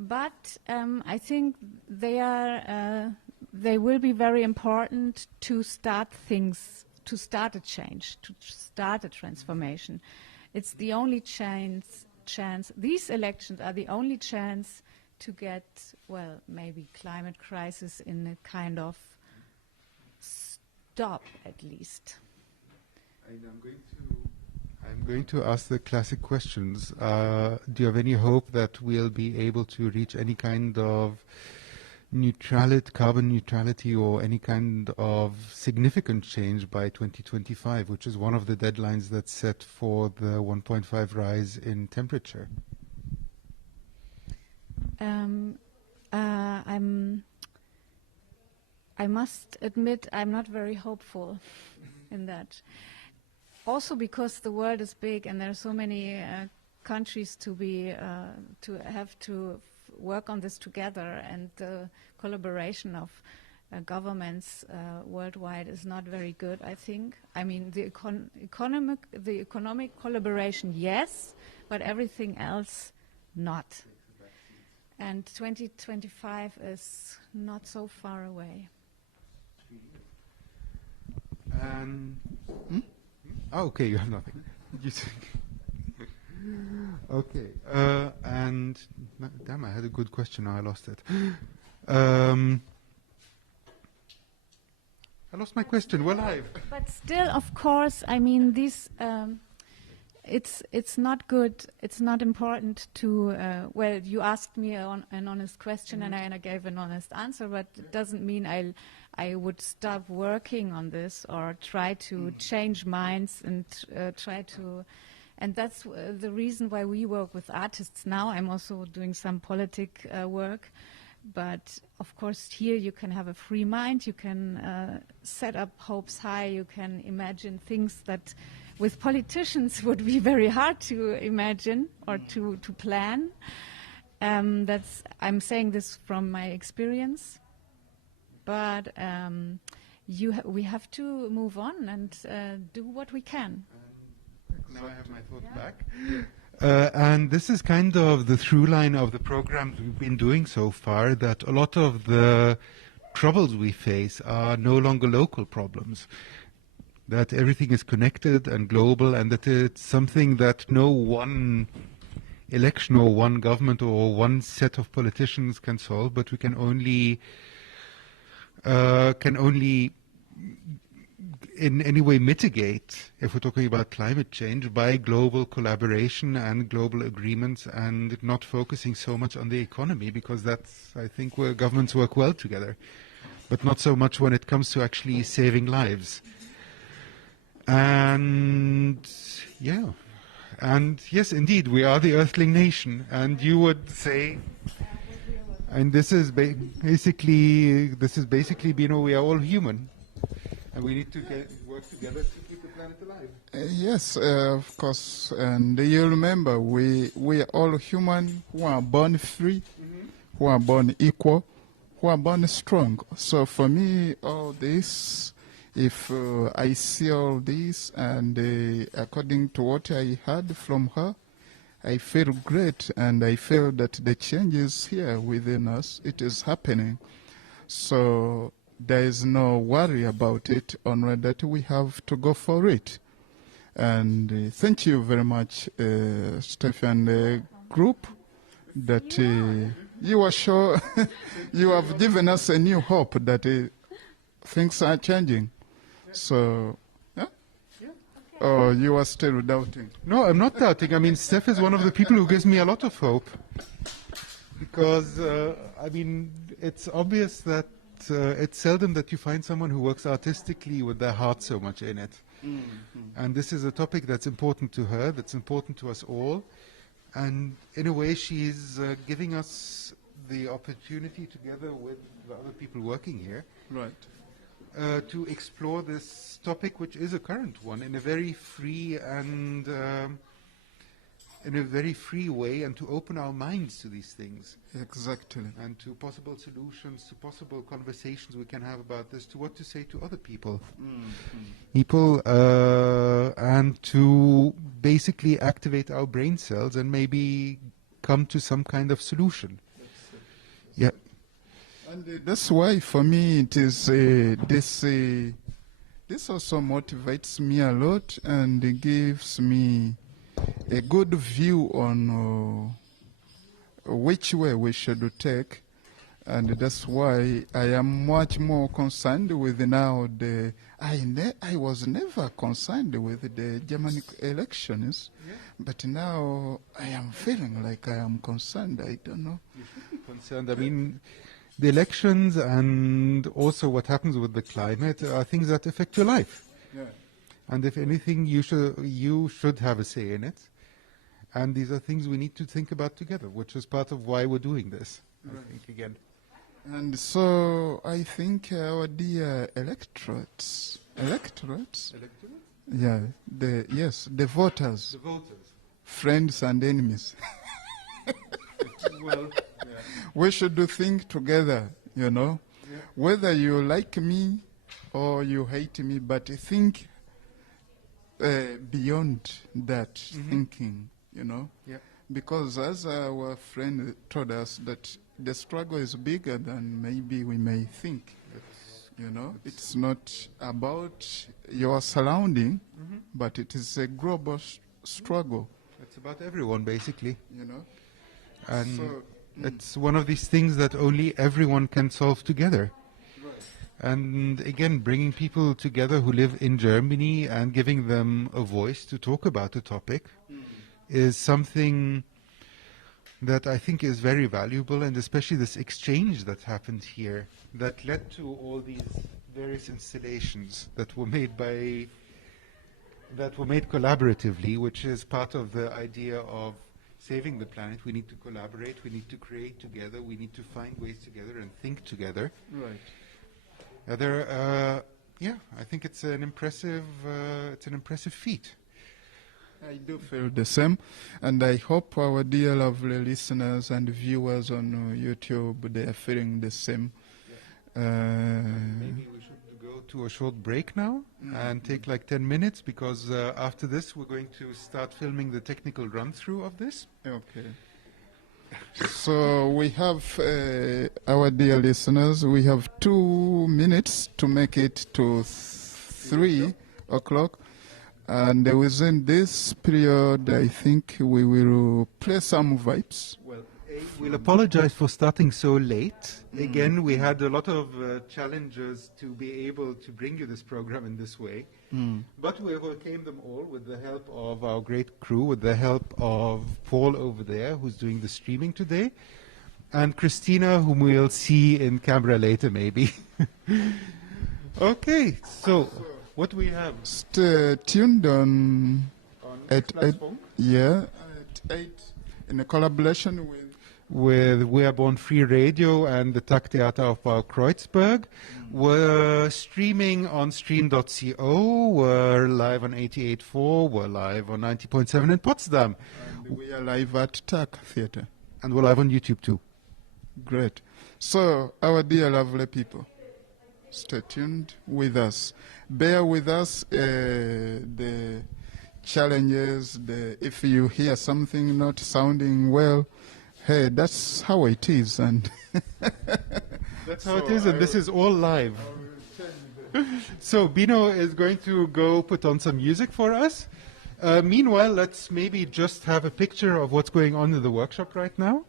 But I think they will be very important to start things, to start a change, to start a transformation. It's the only chance. These elections are the only chance to get, well, maybe climate crisis in a kind of stop, at least. And I'm going to ask the classic questions. Do you have any hope that we'll be able to reach any kind of carbon neutrality or any kind of significant change by 2025, which is one of the deadlines that's set for the 1.5 rise in temperature? I must admit I'm not very hopeful in that. Also because the world is big and there are so many countries to have to work on this together, and the collaboration of governments worldwide is not very good, I think. I mean, the economic collaboration, yes, but everything else, not. And 2025 is not so far away. Oh, okay, you have nothing. You think. Okay, and damn, I had a good question. Now I lost it. I lost my question. We're live. But still, of course, I mean, these. It's not good. It's not important to. Well, you asked me an honest question, and I gave an honest answer. But it doesn't mean I would stop working on this or try to change minds and try to. And that's the reason why we work with artists now. I'm also doing some politic work. But, of course, here you can have a free mind. You can set up hopes high. You can imagine things that with politicians would be very hard to imagine or to plan. I'm saying this from my experience. But we have to move on and do what we can. Now I have my thought back. And this is kind of the through line of the programs we've been doing so far, that a lot of the troubles we face are no longer local problems, that everything is connected and global, and that it's something that no one election or one government or one set of politicians can solve, but we can only in any way mitigate, if we're talking about climate change, by global collaboration and global agreements, and not focusing so much on the economy, because that's, I think, where governments work well together, but not so much when it comes to actually saving lives. And yeah, and yes, indeed, we are the Earthling nation, and you would say, and this is basically, we are all human. And we need to work together to keep the planet planet alive. Yes, of course. And you remember, we are all human who are born free, who are born equal, who are born strong. So for me, all this, if I see all this, and according to what I heard from her, I feel great, and I feel that the change is here within us. It is happening. So there is no worry about it, only that we have to go for it. And thank you very much, Steph and the group, that you are sure you have given us a new hope that things are changing. So, yeah? Oh, you are still doubting? No, I'm not doubting. I mean, Steph is one of the people who gives me a lot of hope. Because, I mean, it's obvious that it's seldom that you find someone who works artistically with their heart so much in it. And this is a topic that's important to her, that's important to us all. And in a way, she's giving us the opportunity, together with the other people working here, Right. to explore this topic, which is a current one, in a very free and in a very free way, and to open our minds to these things. Exactly. And to possible solutions, to possible conversations we can have about this, to what to say to other people. And to basically activate our brain cells and maybe come to some kind of solution. Yeah. And that's why, for me, it is this also motivates me a lot, and it gives me a good view on which way we should take, and that's why I am much more concerned with now the. I was never concerned with the German elections, but now I am feeling like I am concerned. I don't know. You should be concerned. I mean, the elections and also what happens with the climate are things that affect your life. Yeah. And if anything, you should have a say in it. And these are things we need to think about together, which is part of why we're doing this, I think, again. And so I think our dear electorates, yeah, the voters, friends and enemies, Well, we should do think together, you know, whether you like me or you hate me, but think beyond that thinking, you know, because as our friend told us that the struggle is bigger than maybe we may think. You know, it's not about your surrounding, but it is a global struggle. it's about everyone, basically. You know, And so, it's one of these things that only everyone can solve together. And again, bringing people together who live in Germany and giving them a voice to talk about the topic is something that I think is very valuable, and especially this exchange that happened here that led to all these various installations that were made collaboratively, which is part of the idea of saving the planet. We need to collaborate, we need to create together, we need to find ways together and think together. right. I think it's an impressive feat. I do feel the same, and I hope our dear lovely listeners and viewers on YouTube, they are feeling the same. Maybe we should go to a short break now and take like 10 minutes, because after this we're going to start filming the technical run-through of this. Okay. So we have, our dear listeners, we have 2 minutes to make it to 3 o'clock. And within this period, I think we will play some vibes. Well, we'll apologize for starting so late. Again, we had a lot of challenges to be able to bring you this program in this way. But we overcame them all with the help of our great crew, with the help of Paul over there, who's doing the streaming today, and Christina, whom we'll see in camera later, maybe. Okay, so what do we have? Stay tuned on at XPlatzFUNK? at 8 in a collaboration with with We Are Born Free Radio and the Taktheater Aufbau Kreuzberg. We're streaming on stream.co, we're live on 88.4, we're live on 90.7 in Potsdam. And we are live at TAC Theatre. And we're live on YouTube too. Great. So, our dear lovely people, stay tuned with us. Bear with us the challenges, if you hear something not sounding well, hey, that's how it is. And that's how it is, and this is all live. So Bino is going to go put on some music for us. Meanwhile, let's maybe just have a picture of what's going on in the workshop right now.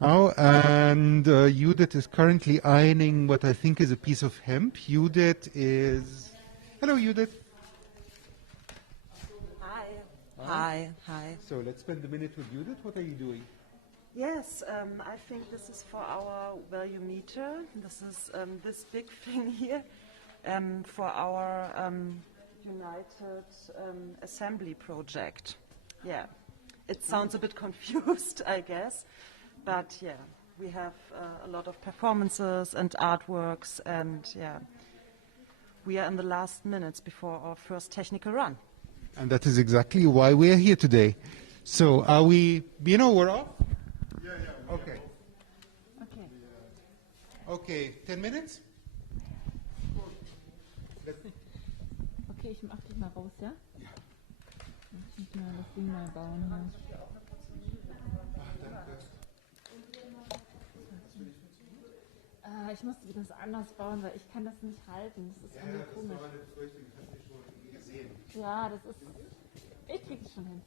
And Judith is currently ironing what I think is a piece of hemp. Judith is... Hello, Judith. Hi. Hi. Hi. So let's spend a minute with Judith. What are you doing? Yes, I think this is for our value meter. This is this big thing here for our United Assembly project. Yeah, it sounds a bit confused, I guess. But yeah, we have a lot of performances and artworks, and yeah, we are in the last minutes before our first technical run. And that is exactly why we are here today. So are we, we're off? Yeah. Okay. Okay. Okay, 10 minutes? Okay, ich mach dich mal raus, ja? Ja. Ich muss mal das Ding mal bauen hier. Ich muss das anders bauen, weil ich kann das nicht halten. Das ist irgendwie komisch. Ja, das ist... Ich krieg es schon hin.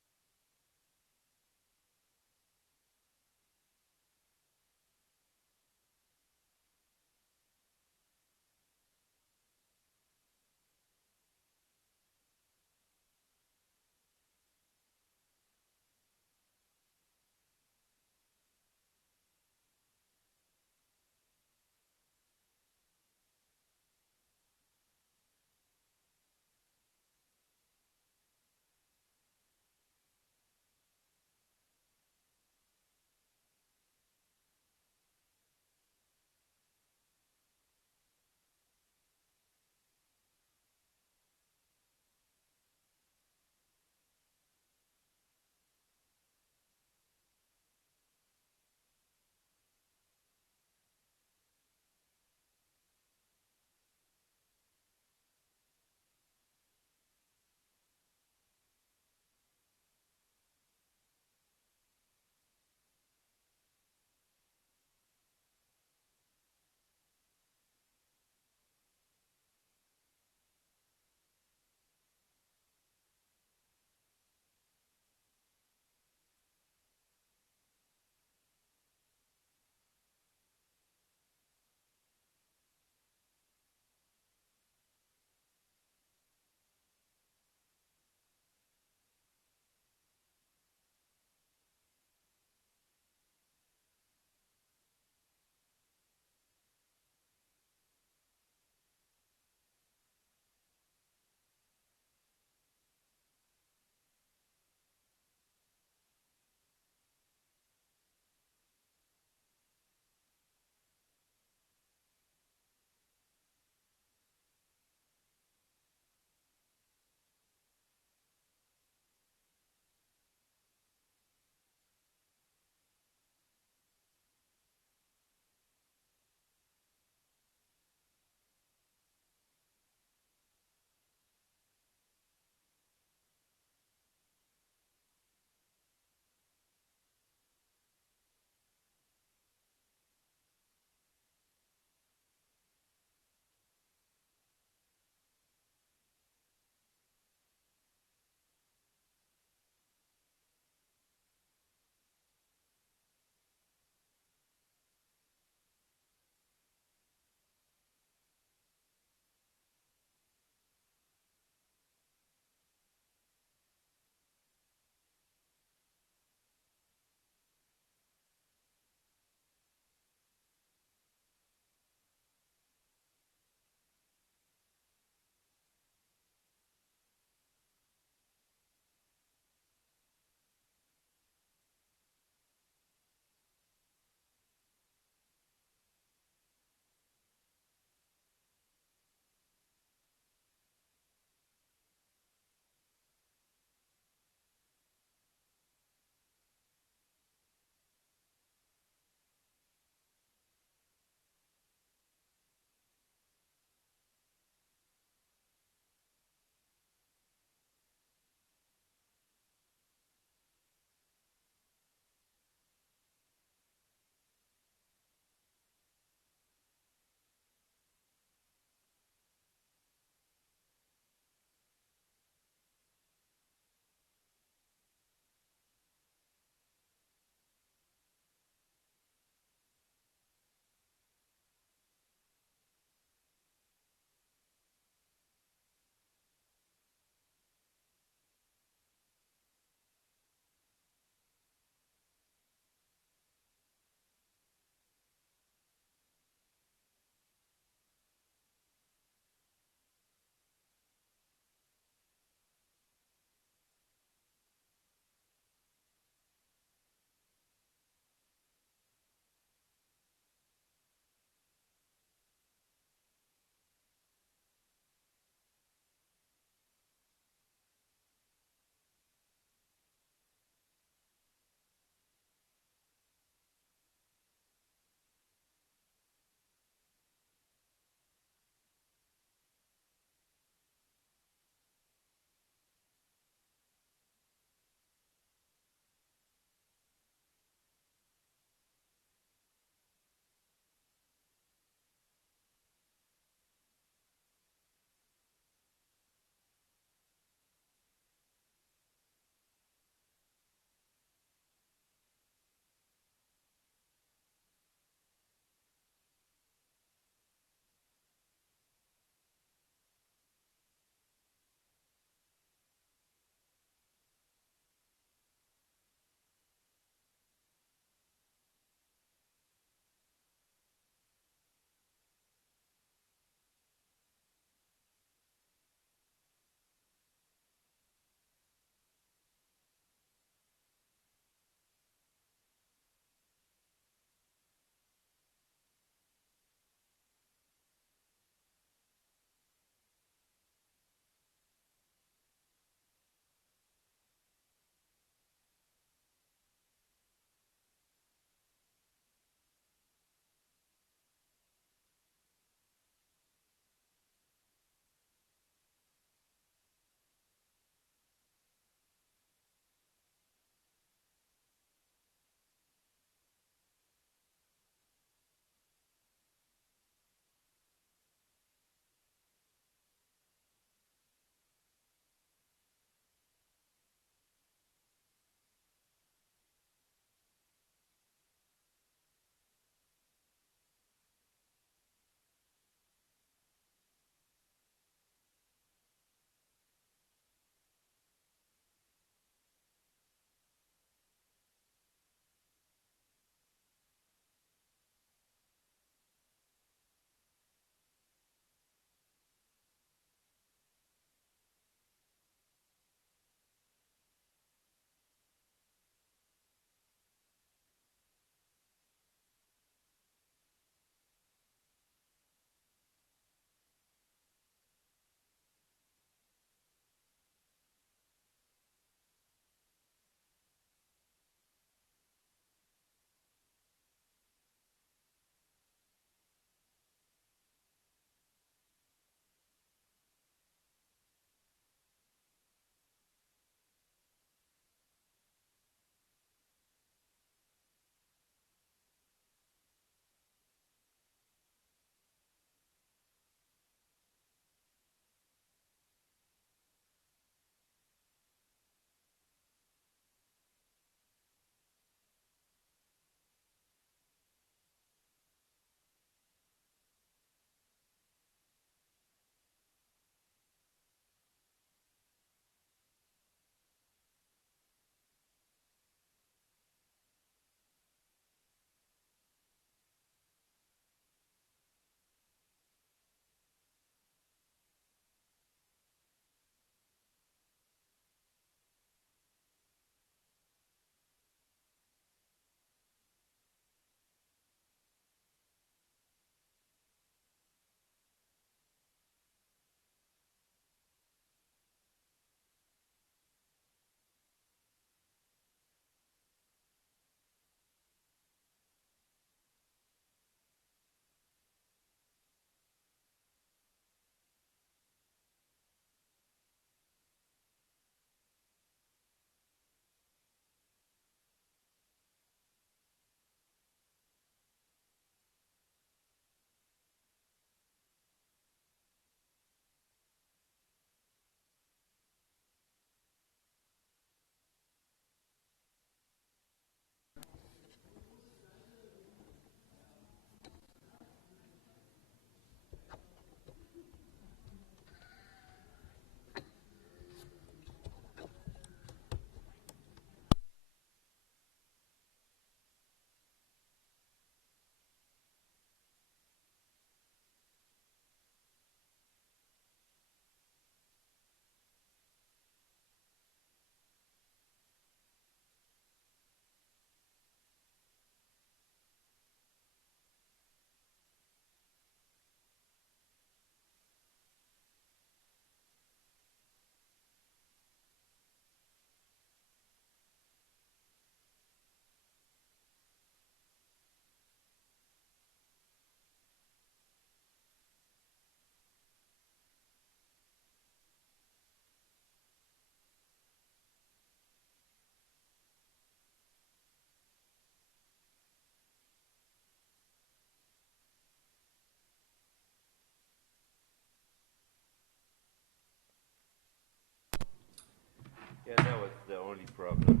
Yeah, that was the only problem.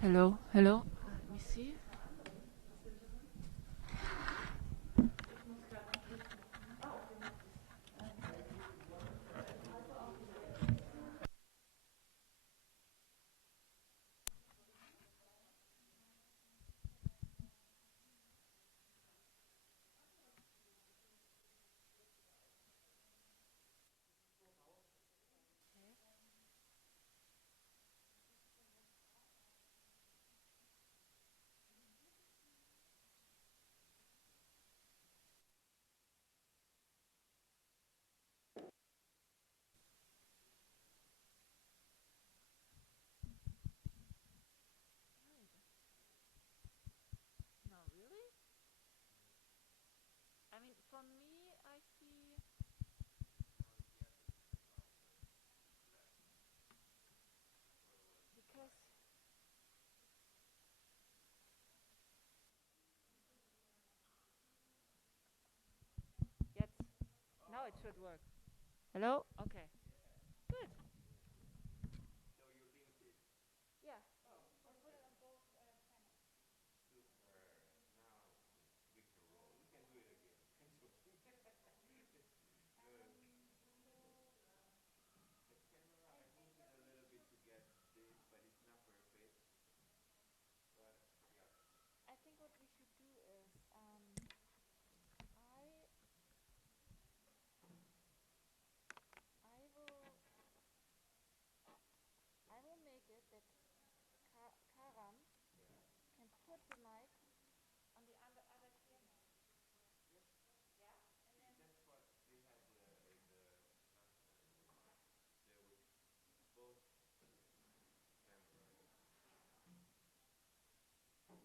Hello, hello. Let me see. No, really? I mean, for me, I see. Because yes, now it should work. Hello? Okay. Good. Yeah. I put it on both channels. I think what we should do is I I will I will make it that Karam can put the mic on the other camera. Yeah? And then and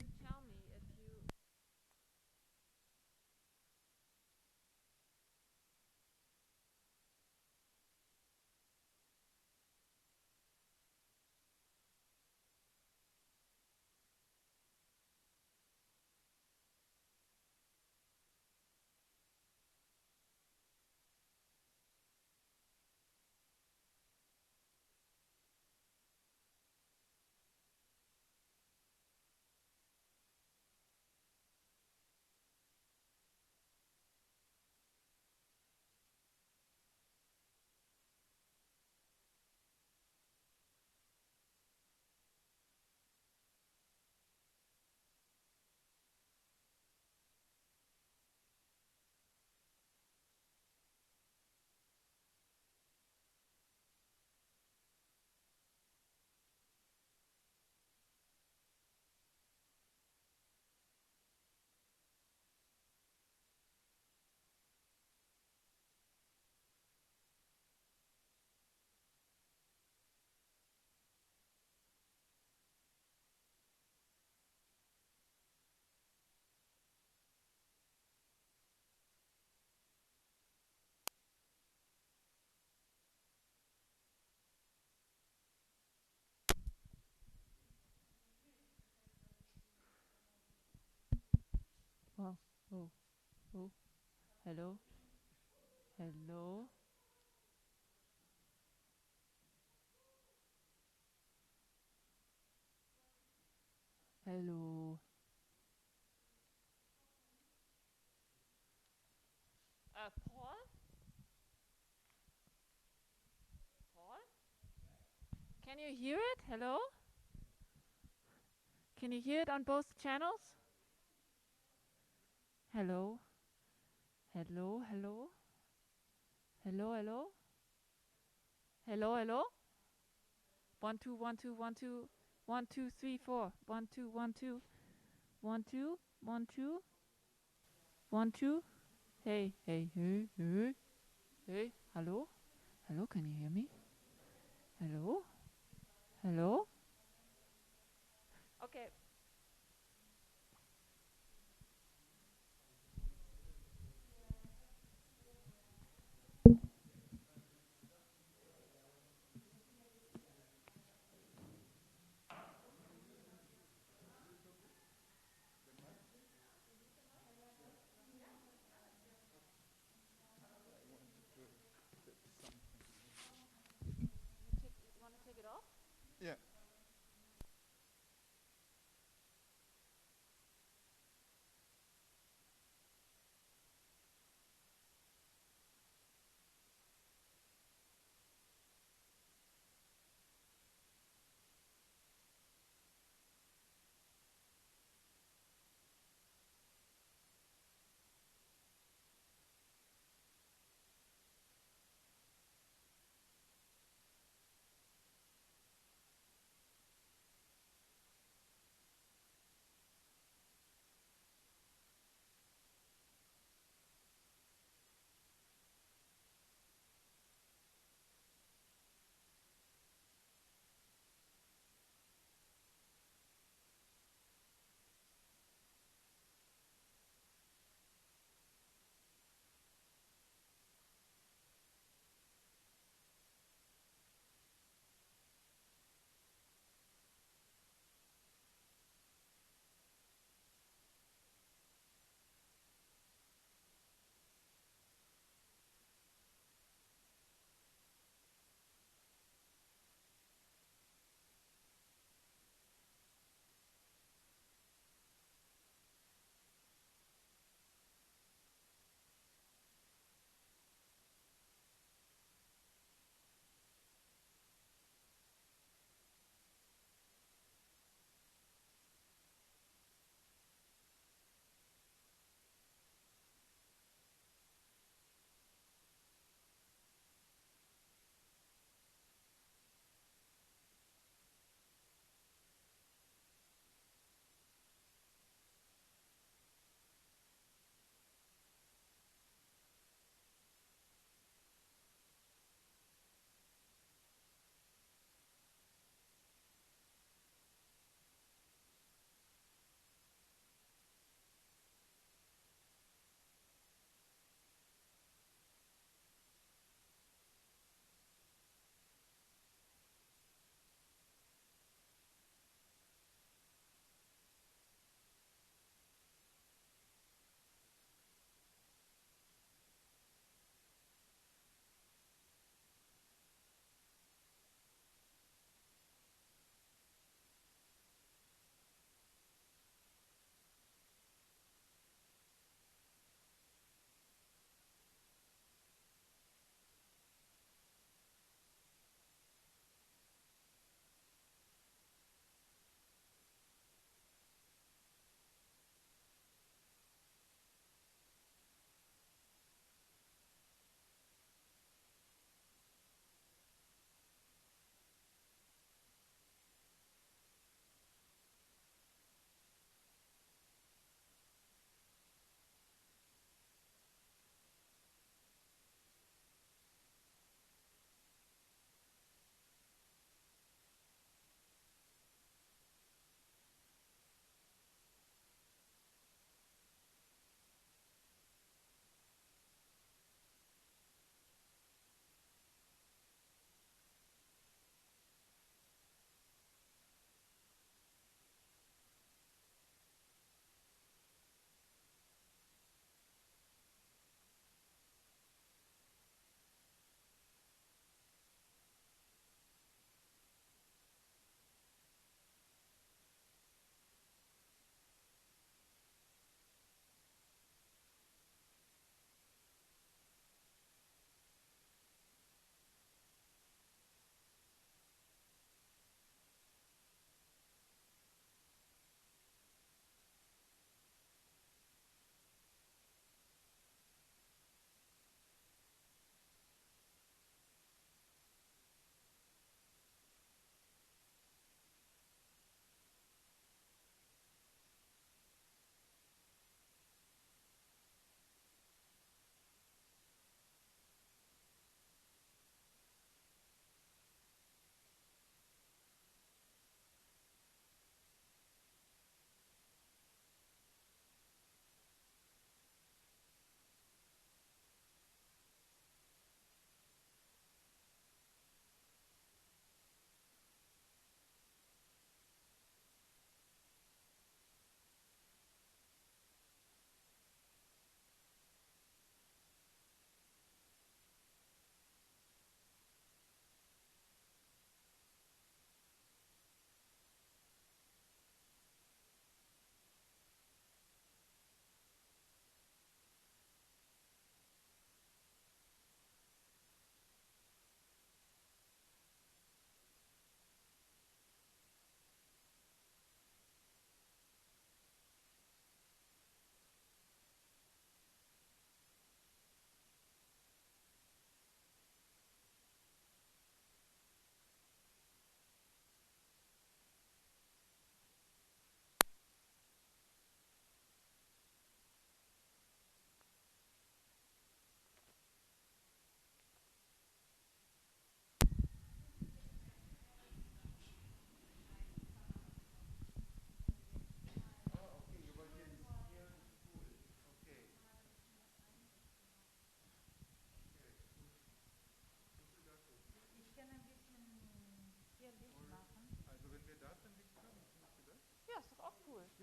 you tell me if you oh oh oh hello hello hello Paul Paul, can you hear it? Hello, can you hear it on both channels? Hello hello hello hello hello hello hello 1 2 1 2 1 2 1 2 3 4 1 2 1 2 1 2 1 2 1 2 hey hey hey hey hey hello hello, can you hear me? Hello hello okay.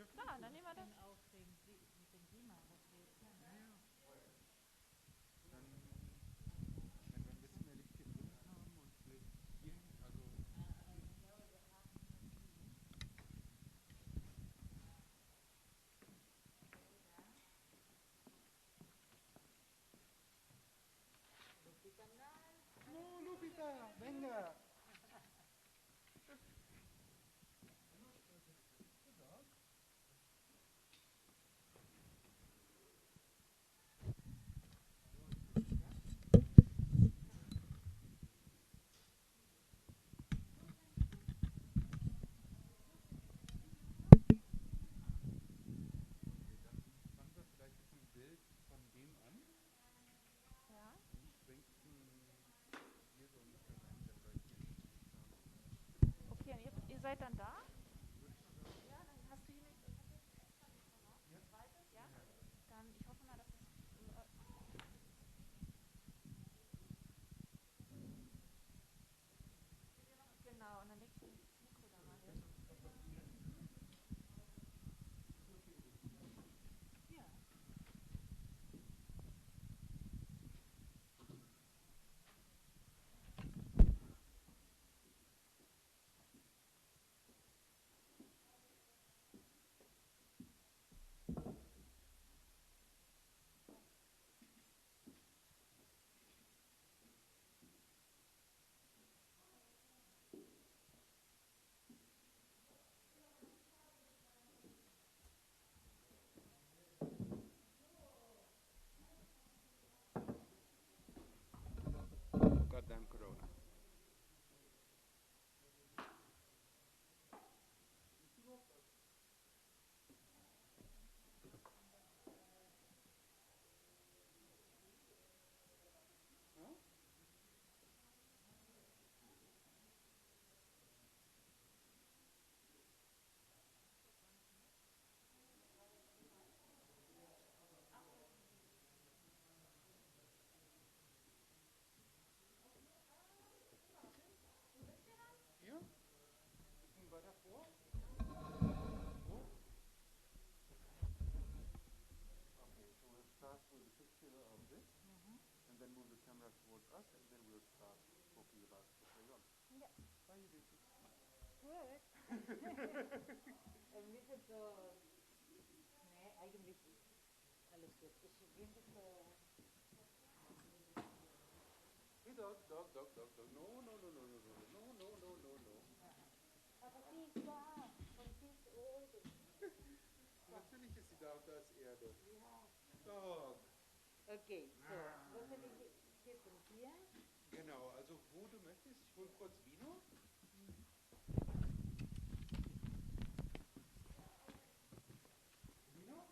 Klar, dann nehmen wir das. Wenn wir ein bisschen mehr Licht hier drin haben und vielleicht hier, also no, Lupita, venga. Fangen wir vielleicht mit einem Bild von dem an. Ja. Schwenken hier so ungefähr rein, dann gleich hier. Okay, und ihr seid dann da? Ja, dann hast du hier nicht. Zweites, ja? Dann, ich hoffe mal, dass es. Genau, und dann legst du das Mikro da mal hin. Ja. Goddamn Corona. Hier? Bisschen weiter vor. So. Okay, so we'll start with a picture of this, and then move the camera towards us, and then we'll start talking about the play on. Ja. How are you doing? Gut. Ein bisschen so, nee, eigentlich alles gut. Ich bin ein bisschen, Hey dog, dog, dog, dog, dog. No, no, no, no, no, no, no, no, no, no, no. aber sie ist da und sie ist oben. Natürlich ist sie da und da ist Erde. Ja. Dog. Okay, so, was soll ich tippen hier? Genau, also wo du möchtest. Ich hole kurz Vino. Vino?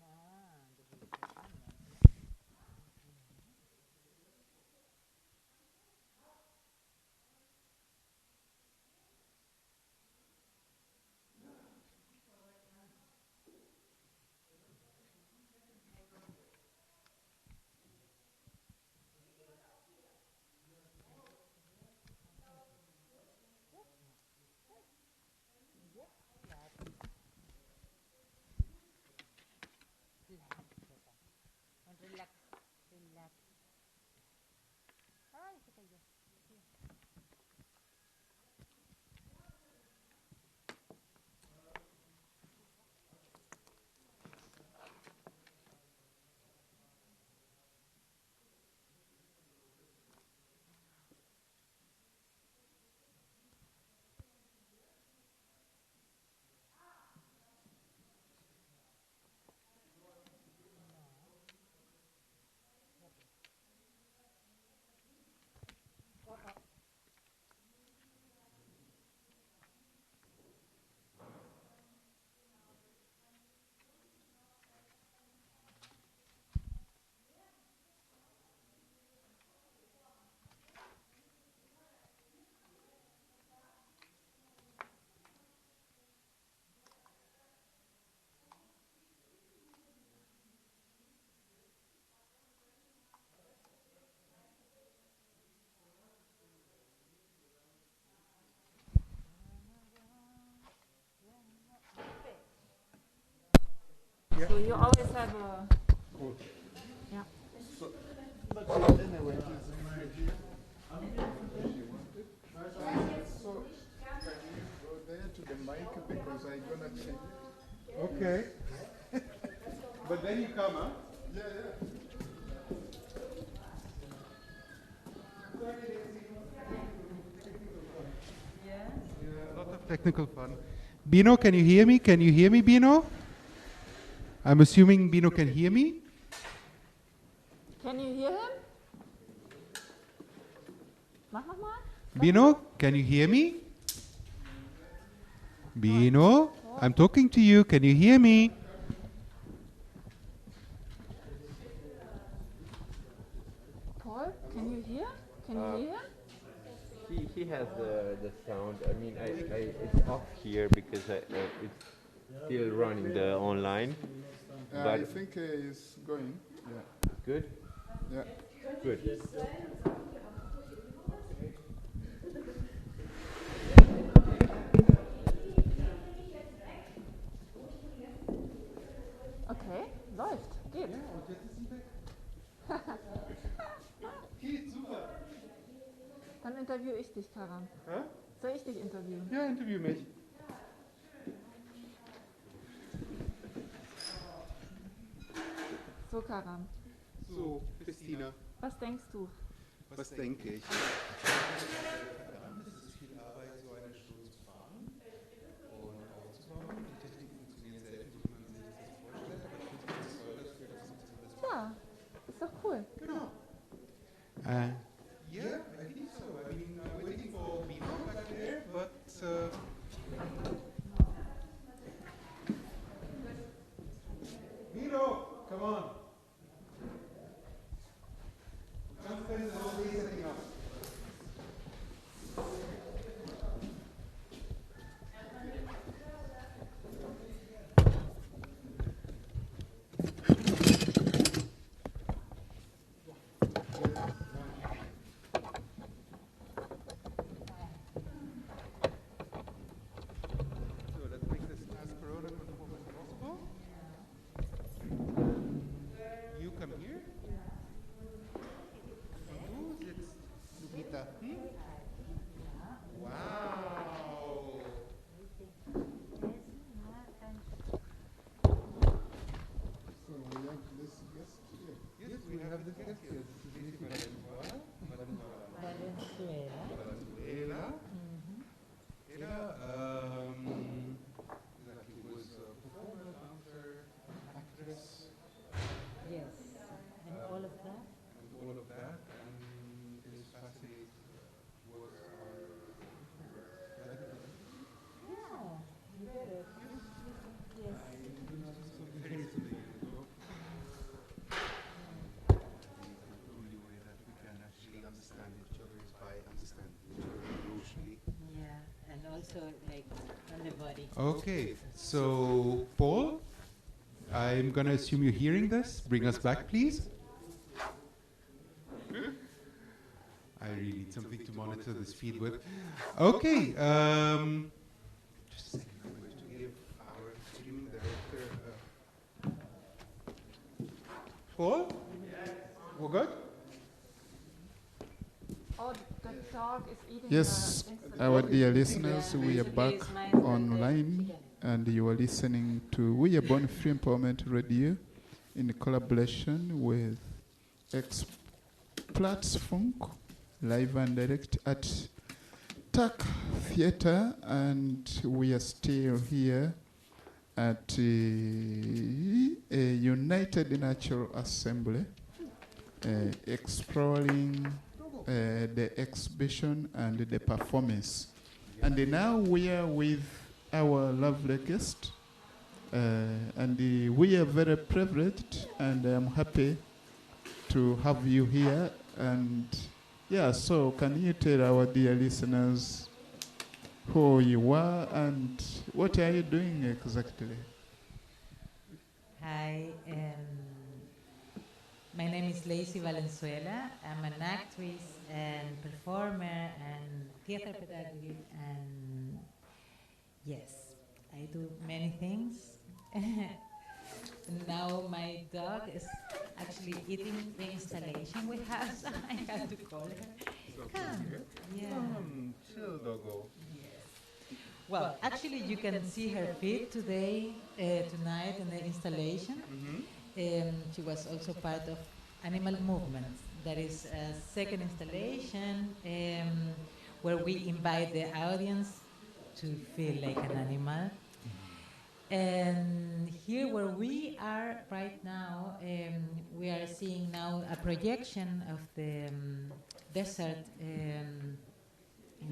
Na, das ist ja anders. So you always have a... Yeah. But anyway, so can you go there to the mic because I'm gonna change it? Okay. But then you come, huh? Yeah, yeah. Yeah, a lot of technical fun. Bino, can you hear me? Can you hear me, Bino? I'm assuming Bino can hear me. Can you hear him? Mach noch mal. Bino, can you hear me? Bino, I'm talking to you. Can you hear me? Paul, can you hear? Can you hear him? He has the sound. I mean, it's off here because it's still running the online. I But think it's going. Yeah. good. Yeah. Good. Okay, läuft, geht. Geht, super. Dann interviewe ich dich, Karam. Hä? Soll ich dich interviewen? Ja, interview mich. So, Karam. So, Christina, Was denkst du? was denke ich? Verdammt, es ist viel Arbeit, so eine Stunde zu fahren und aufzubauen. Die Technik funktioniert selten, wie man sich das vorstellt, aber ich finde es toll dafür, dass es das Ja, ist doch cool. Genau. Yeah, I think so. I mean, I'm waiting for Bino back there, but Bino, come on. Can't spend the whole day setting up. So let's make this as Corona conform as possible. You come here. Du sitzt, Lupita. Wow. So we have this guest here. Yes, we have the guest here. This is Lacy Valenzuela. Valenzuela. Exactly, was a performer, dancer, actress, Yes, and all of that. and all of that. And his fascinating was Yeah, good. Yes. The only way that we can actually understand each other is by understanding each other emotionally. Yeah, and also like on the body. Okay, so Paul, I'm gonna assume you're hearing this. Bring us back, please. I really need something to monitor this feed with. Okay, just a second. I'm going to give our streaming director. Paul, we're good. Oh, the dog is eating Yes, the our dear listeners, we are back online and you are listening to We Are Born Free Empowerment Radio in collaboration with XPlatzFUNK, live and direct at TAC Theatre, and we are still here at a United Natural Assembly, exploring the exhibition and the performance. And now we are with our lovely guest, and we are very privileged, and I'm happy to have you here. And yeah, so can you tell our dear listeners who you are and what are you doing exactly? Hi, my name is Lacy Valenzuela. I'm an actress and performer and theater pedagogue, and yes, I do many things. dog is actually eating the installation we have, so I have to call her. Come. Yeah. Come, chill, doggo. Well, actually, you can see her feet today, tonight in the installation. She was also part of Animal Movements. That is a second installation where we invite the audience to feel like an animal. And here where we are right now, we are seeing now a projection of the desert in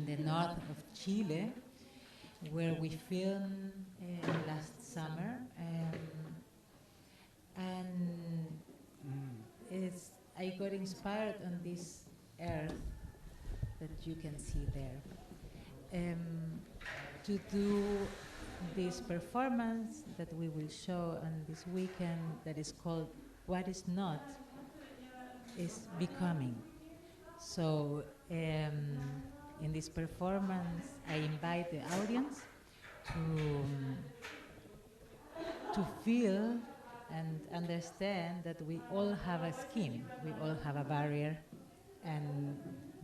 the north of Chile, where we filmed last summer. I got inspired on this earth that you can see there to do this performance that we will show on this weekend that is called What Is Not Is Becoming. So in this performance I invite the audience to feel and understand that we all have a skin, we all have a barrier, and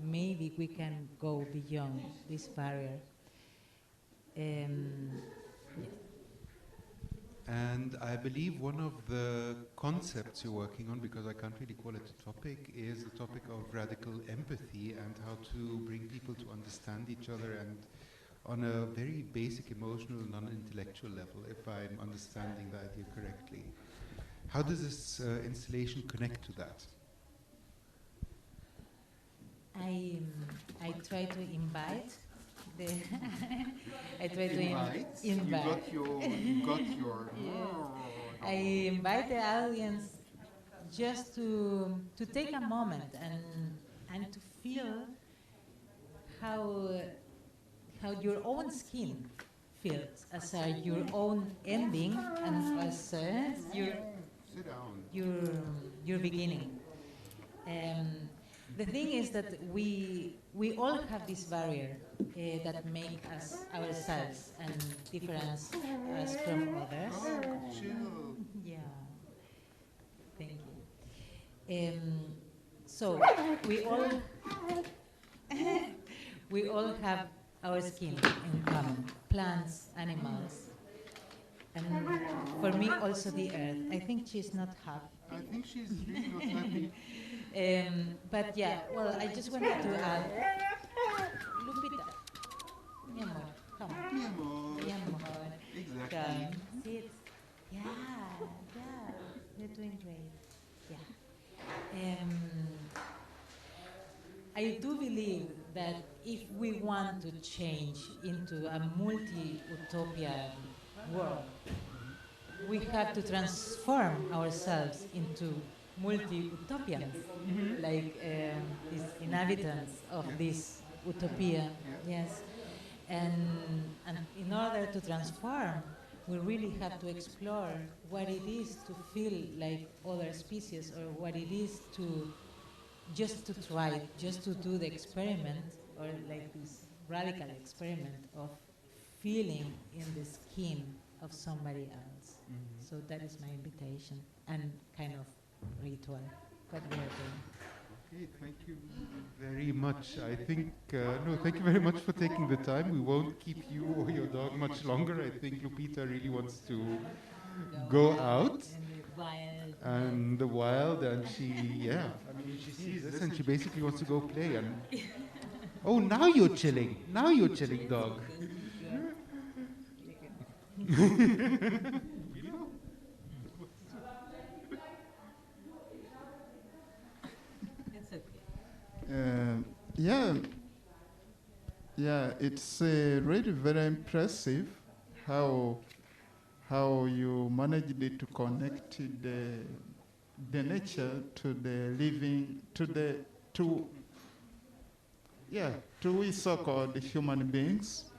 maybe we can go beyond this barrier. And I believe one of the concepts you're working on, because I can't really call it a topic, is the topic of radical empathy and how to bring people to understand each other, and on a very basic emotional, non-intellectual level, if I'm understanding the idea correctly. How does this installation connect to that? I try to invite the I try to invite. You got your. I invite the audience just to take a moment and to feel how your own skin feels as your own ending and as your beginning. The thing is that we all have this barrier that make us ourselves and difference us from others. Yeah, thank you. So we all have our skin in common, plants, animals, and for me also the earth. I think she's not happy. I think she's really not happy. But yeah, well, I just wanted to add, Lupita, mi amor, come on. Mi amor. Mi amor. Exactly. Come, sit. Yeah, you're doing great. Yeah. I do believe that if we want to change into a multi-utopia world, we have to transform ourselves into multi-utopians, like these inhabitants of this utopia. Yes, and in order to transform, we really have to explore what it is to feel like other species, or what it is to just to try, just to do the experiment, or like this radical experiment of feeling in the skin of somebody else. So that is my invitation and kind of ritual what we are doing. Okay, thank you very much. I think, no, thank you very much for taking the time. We won't keep you or your dog much longer. I think Lupita really wants to go out and the wild, and she, yeah, I mean, she sees this and she basically wants to go play. And oh, now you're chilling. Now you're chilling, dog. Yeah, it's really very impressive how you managed to connect the nature to the living, to we so-called human beings.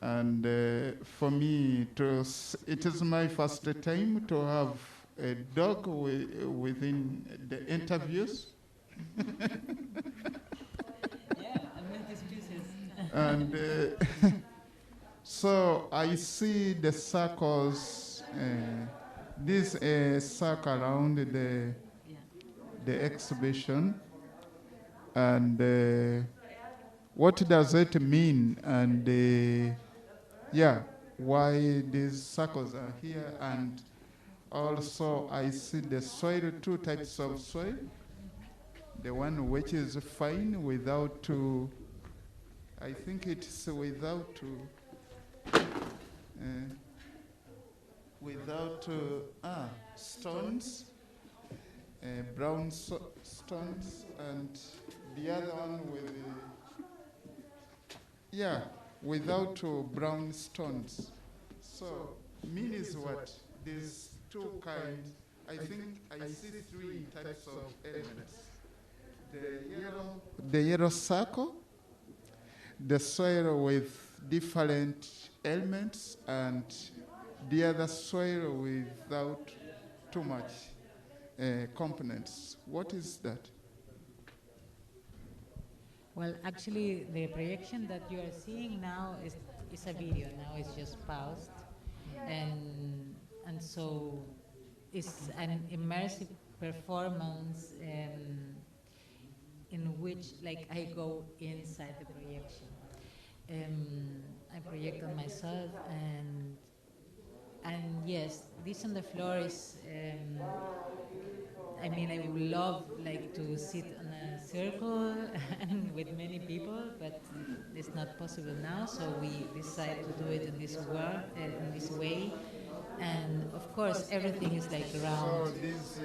And for me, it is my first time to have a dog within the interviews. And so I see the circles this circle around the exhibition, and what does it mean, and yeah, why these circles are here, and also I see the soil, two types of soil, the one which is fine without I think it's without stones, brown stones, and the other one with, without brown stones. So, mean is what? These two kinds, I think I see three types of elements. The yellow circle, the soil with different elements, and the other soil without too much components. What is that? Well, actually, the projection that you are seeing now is a video. Now it's just paused, and so it's an immersive performance in which, like, I go inside the projection. I project on myself, and yes, this on the floor is. I mean, I would love like to sit on a circle and with many people, but it's not possible now. So we decide to do it in this way, and of course everything is like round. So these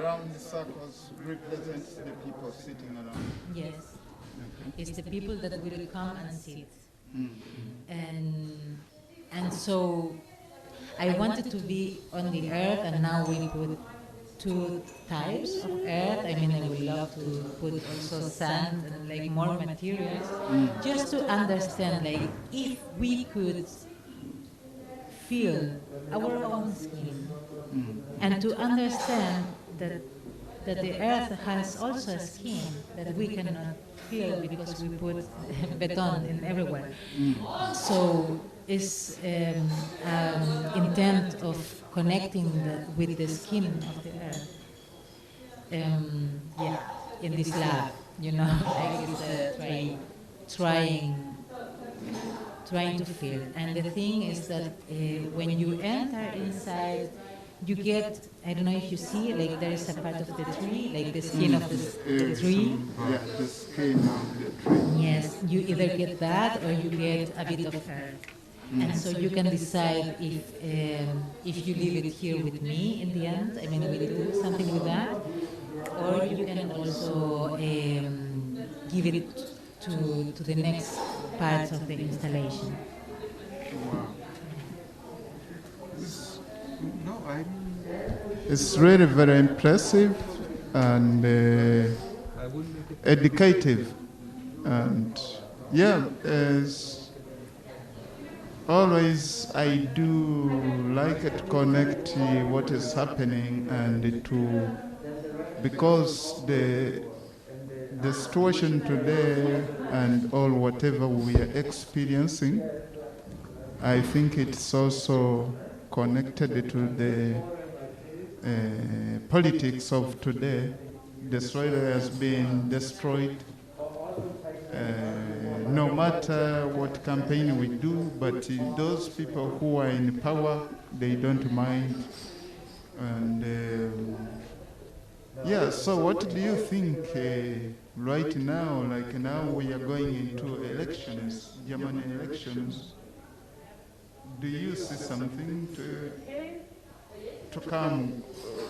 round circles represent the people sitting around. Yes, okay. It's the people that will come and sit, and so I wanted to be on the earth, and now we put two types of earth. I mean, I would love to put also sand and like more materials, just to understand, like, if we could feel our own skin, and to understand that the earth has also a skin that we cannot feel because we put beton in everywhere. So it's intent of connecting with the skin of the earth. In this lab, you know, like it's trying to feel. And the thing is that when you enter inside, you get, I don't know if you see, like there is a part of the tree, like the skin of the tree. Yeah, the skin of the tree. Yes, you either get that or you get a bit of earth. And so you can decide if you leave it here with me in the end, I mean, we do something with that, or you can also give it to the next parts of the installation. Wow. It's really very impressive and educative, and yeah, as always, I do like to connect what is happening and because the situation today and all whatever we are experiencing, I think it's also connected to the politics of today. The soil has been destroyed. No matter what campaign we do, but those people who are in power, they don't mind. And yeah, so what do you think right now, like now we are going into elections, German elections, do you see something to come,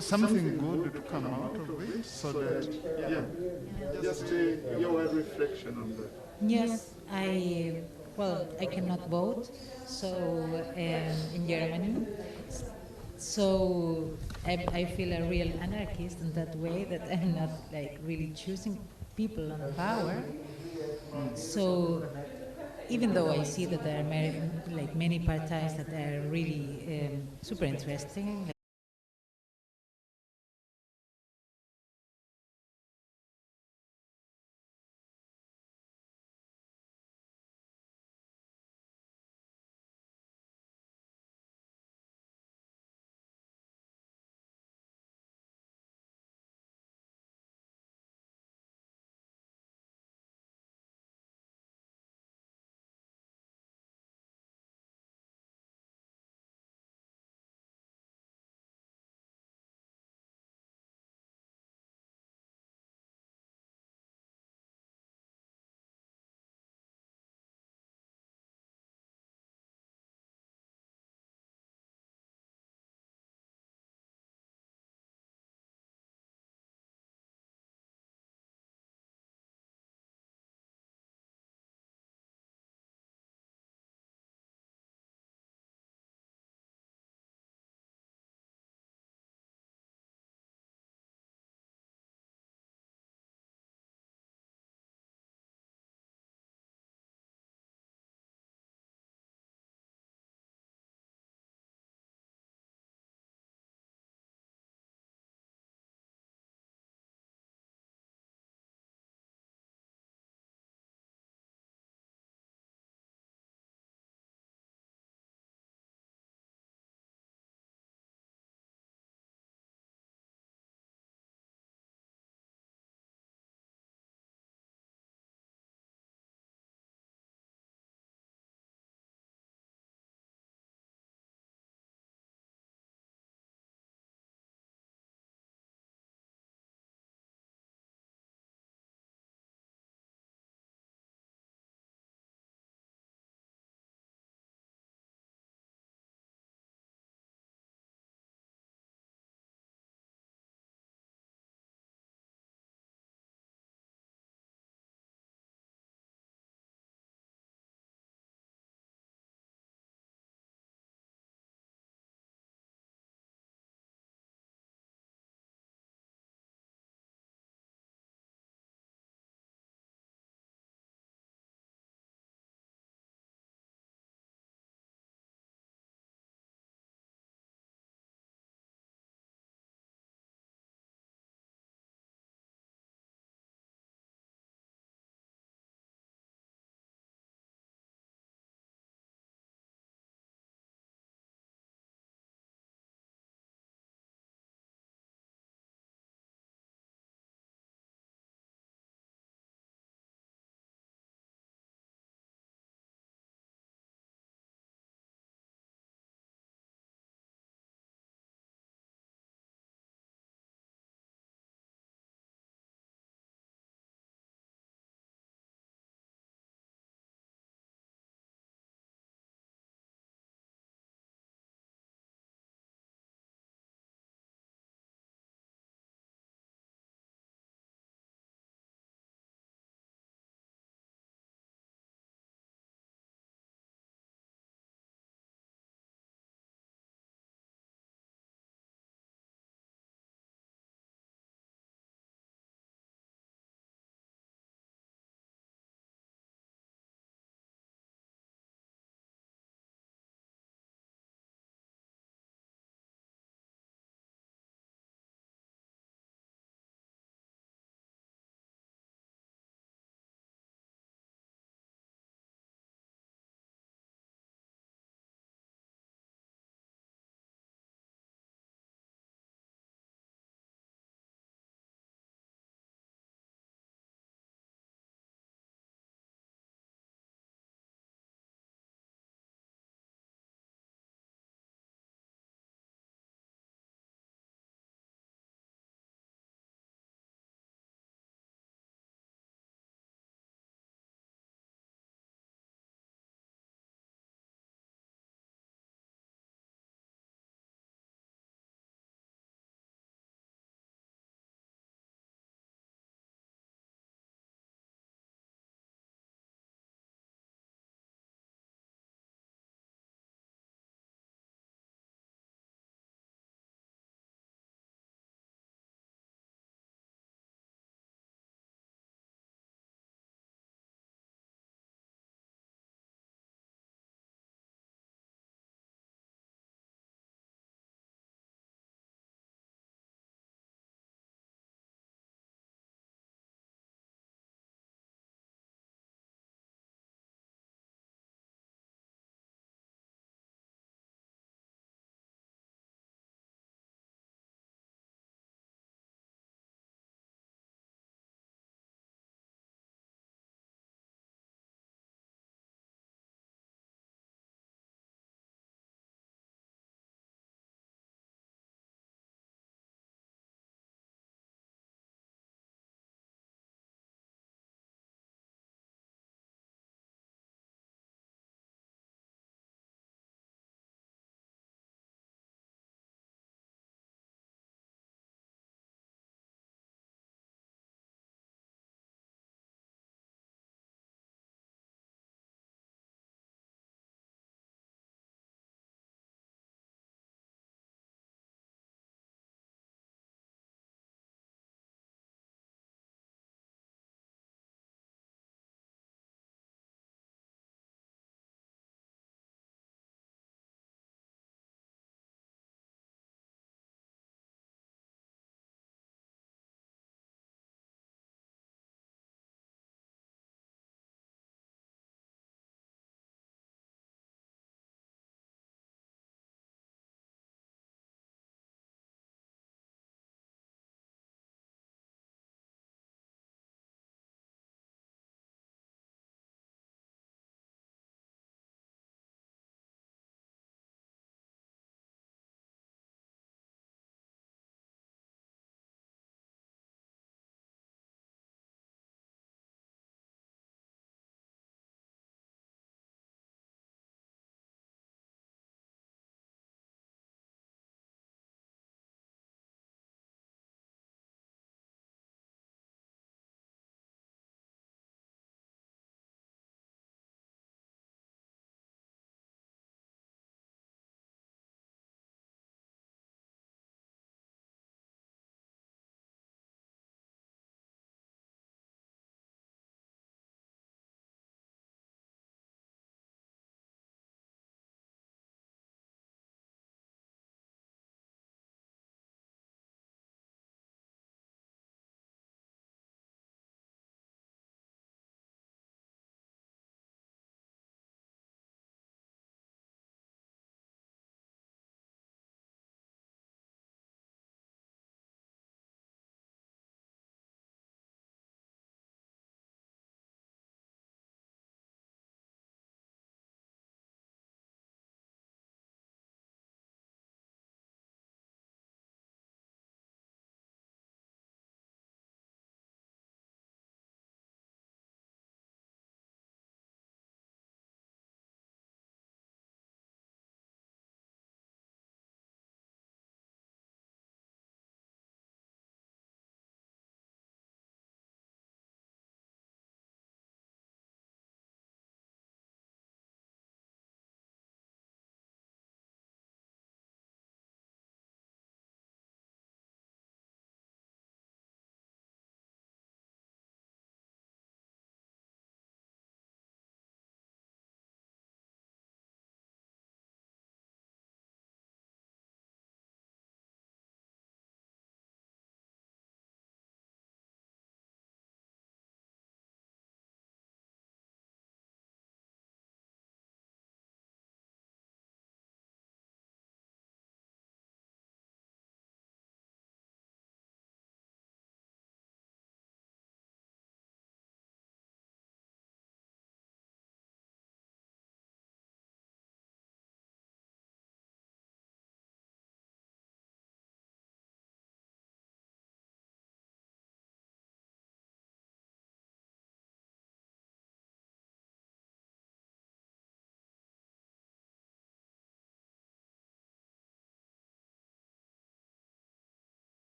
something good to come out of it, so that, yeah, just your reflection on that. Yes, I cannot vote, so in Germany, so I feel a real anarchist in that way, that I'm not like really choosing people on power. So even though I see that there are many parties that are really super interesting,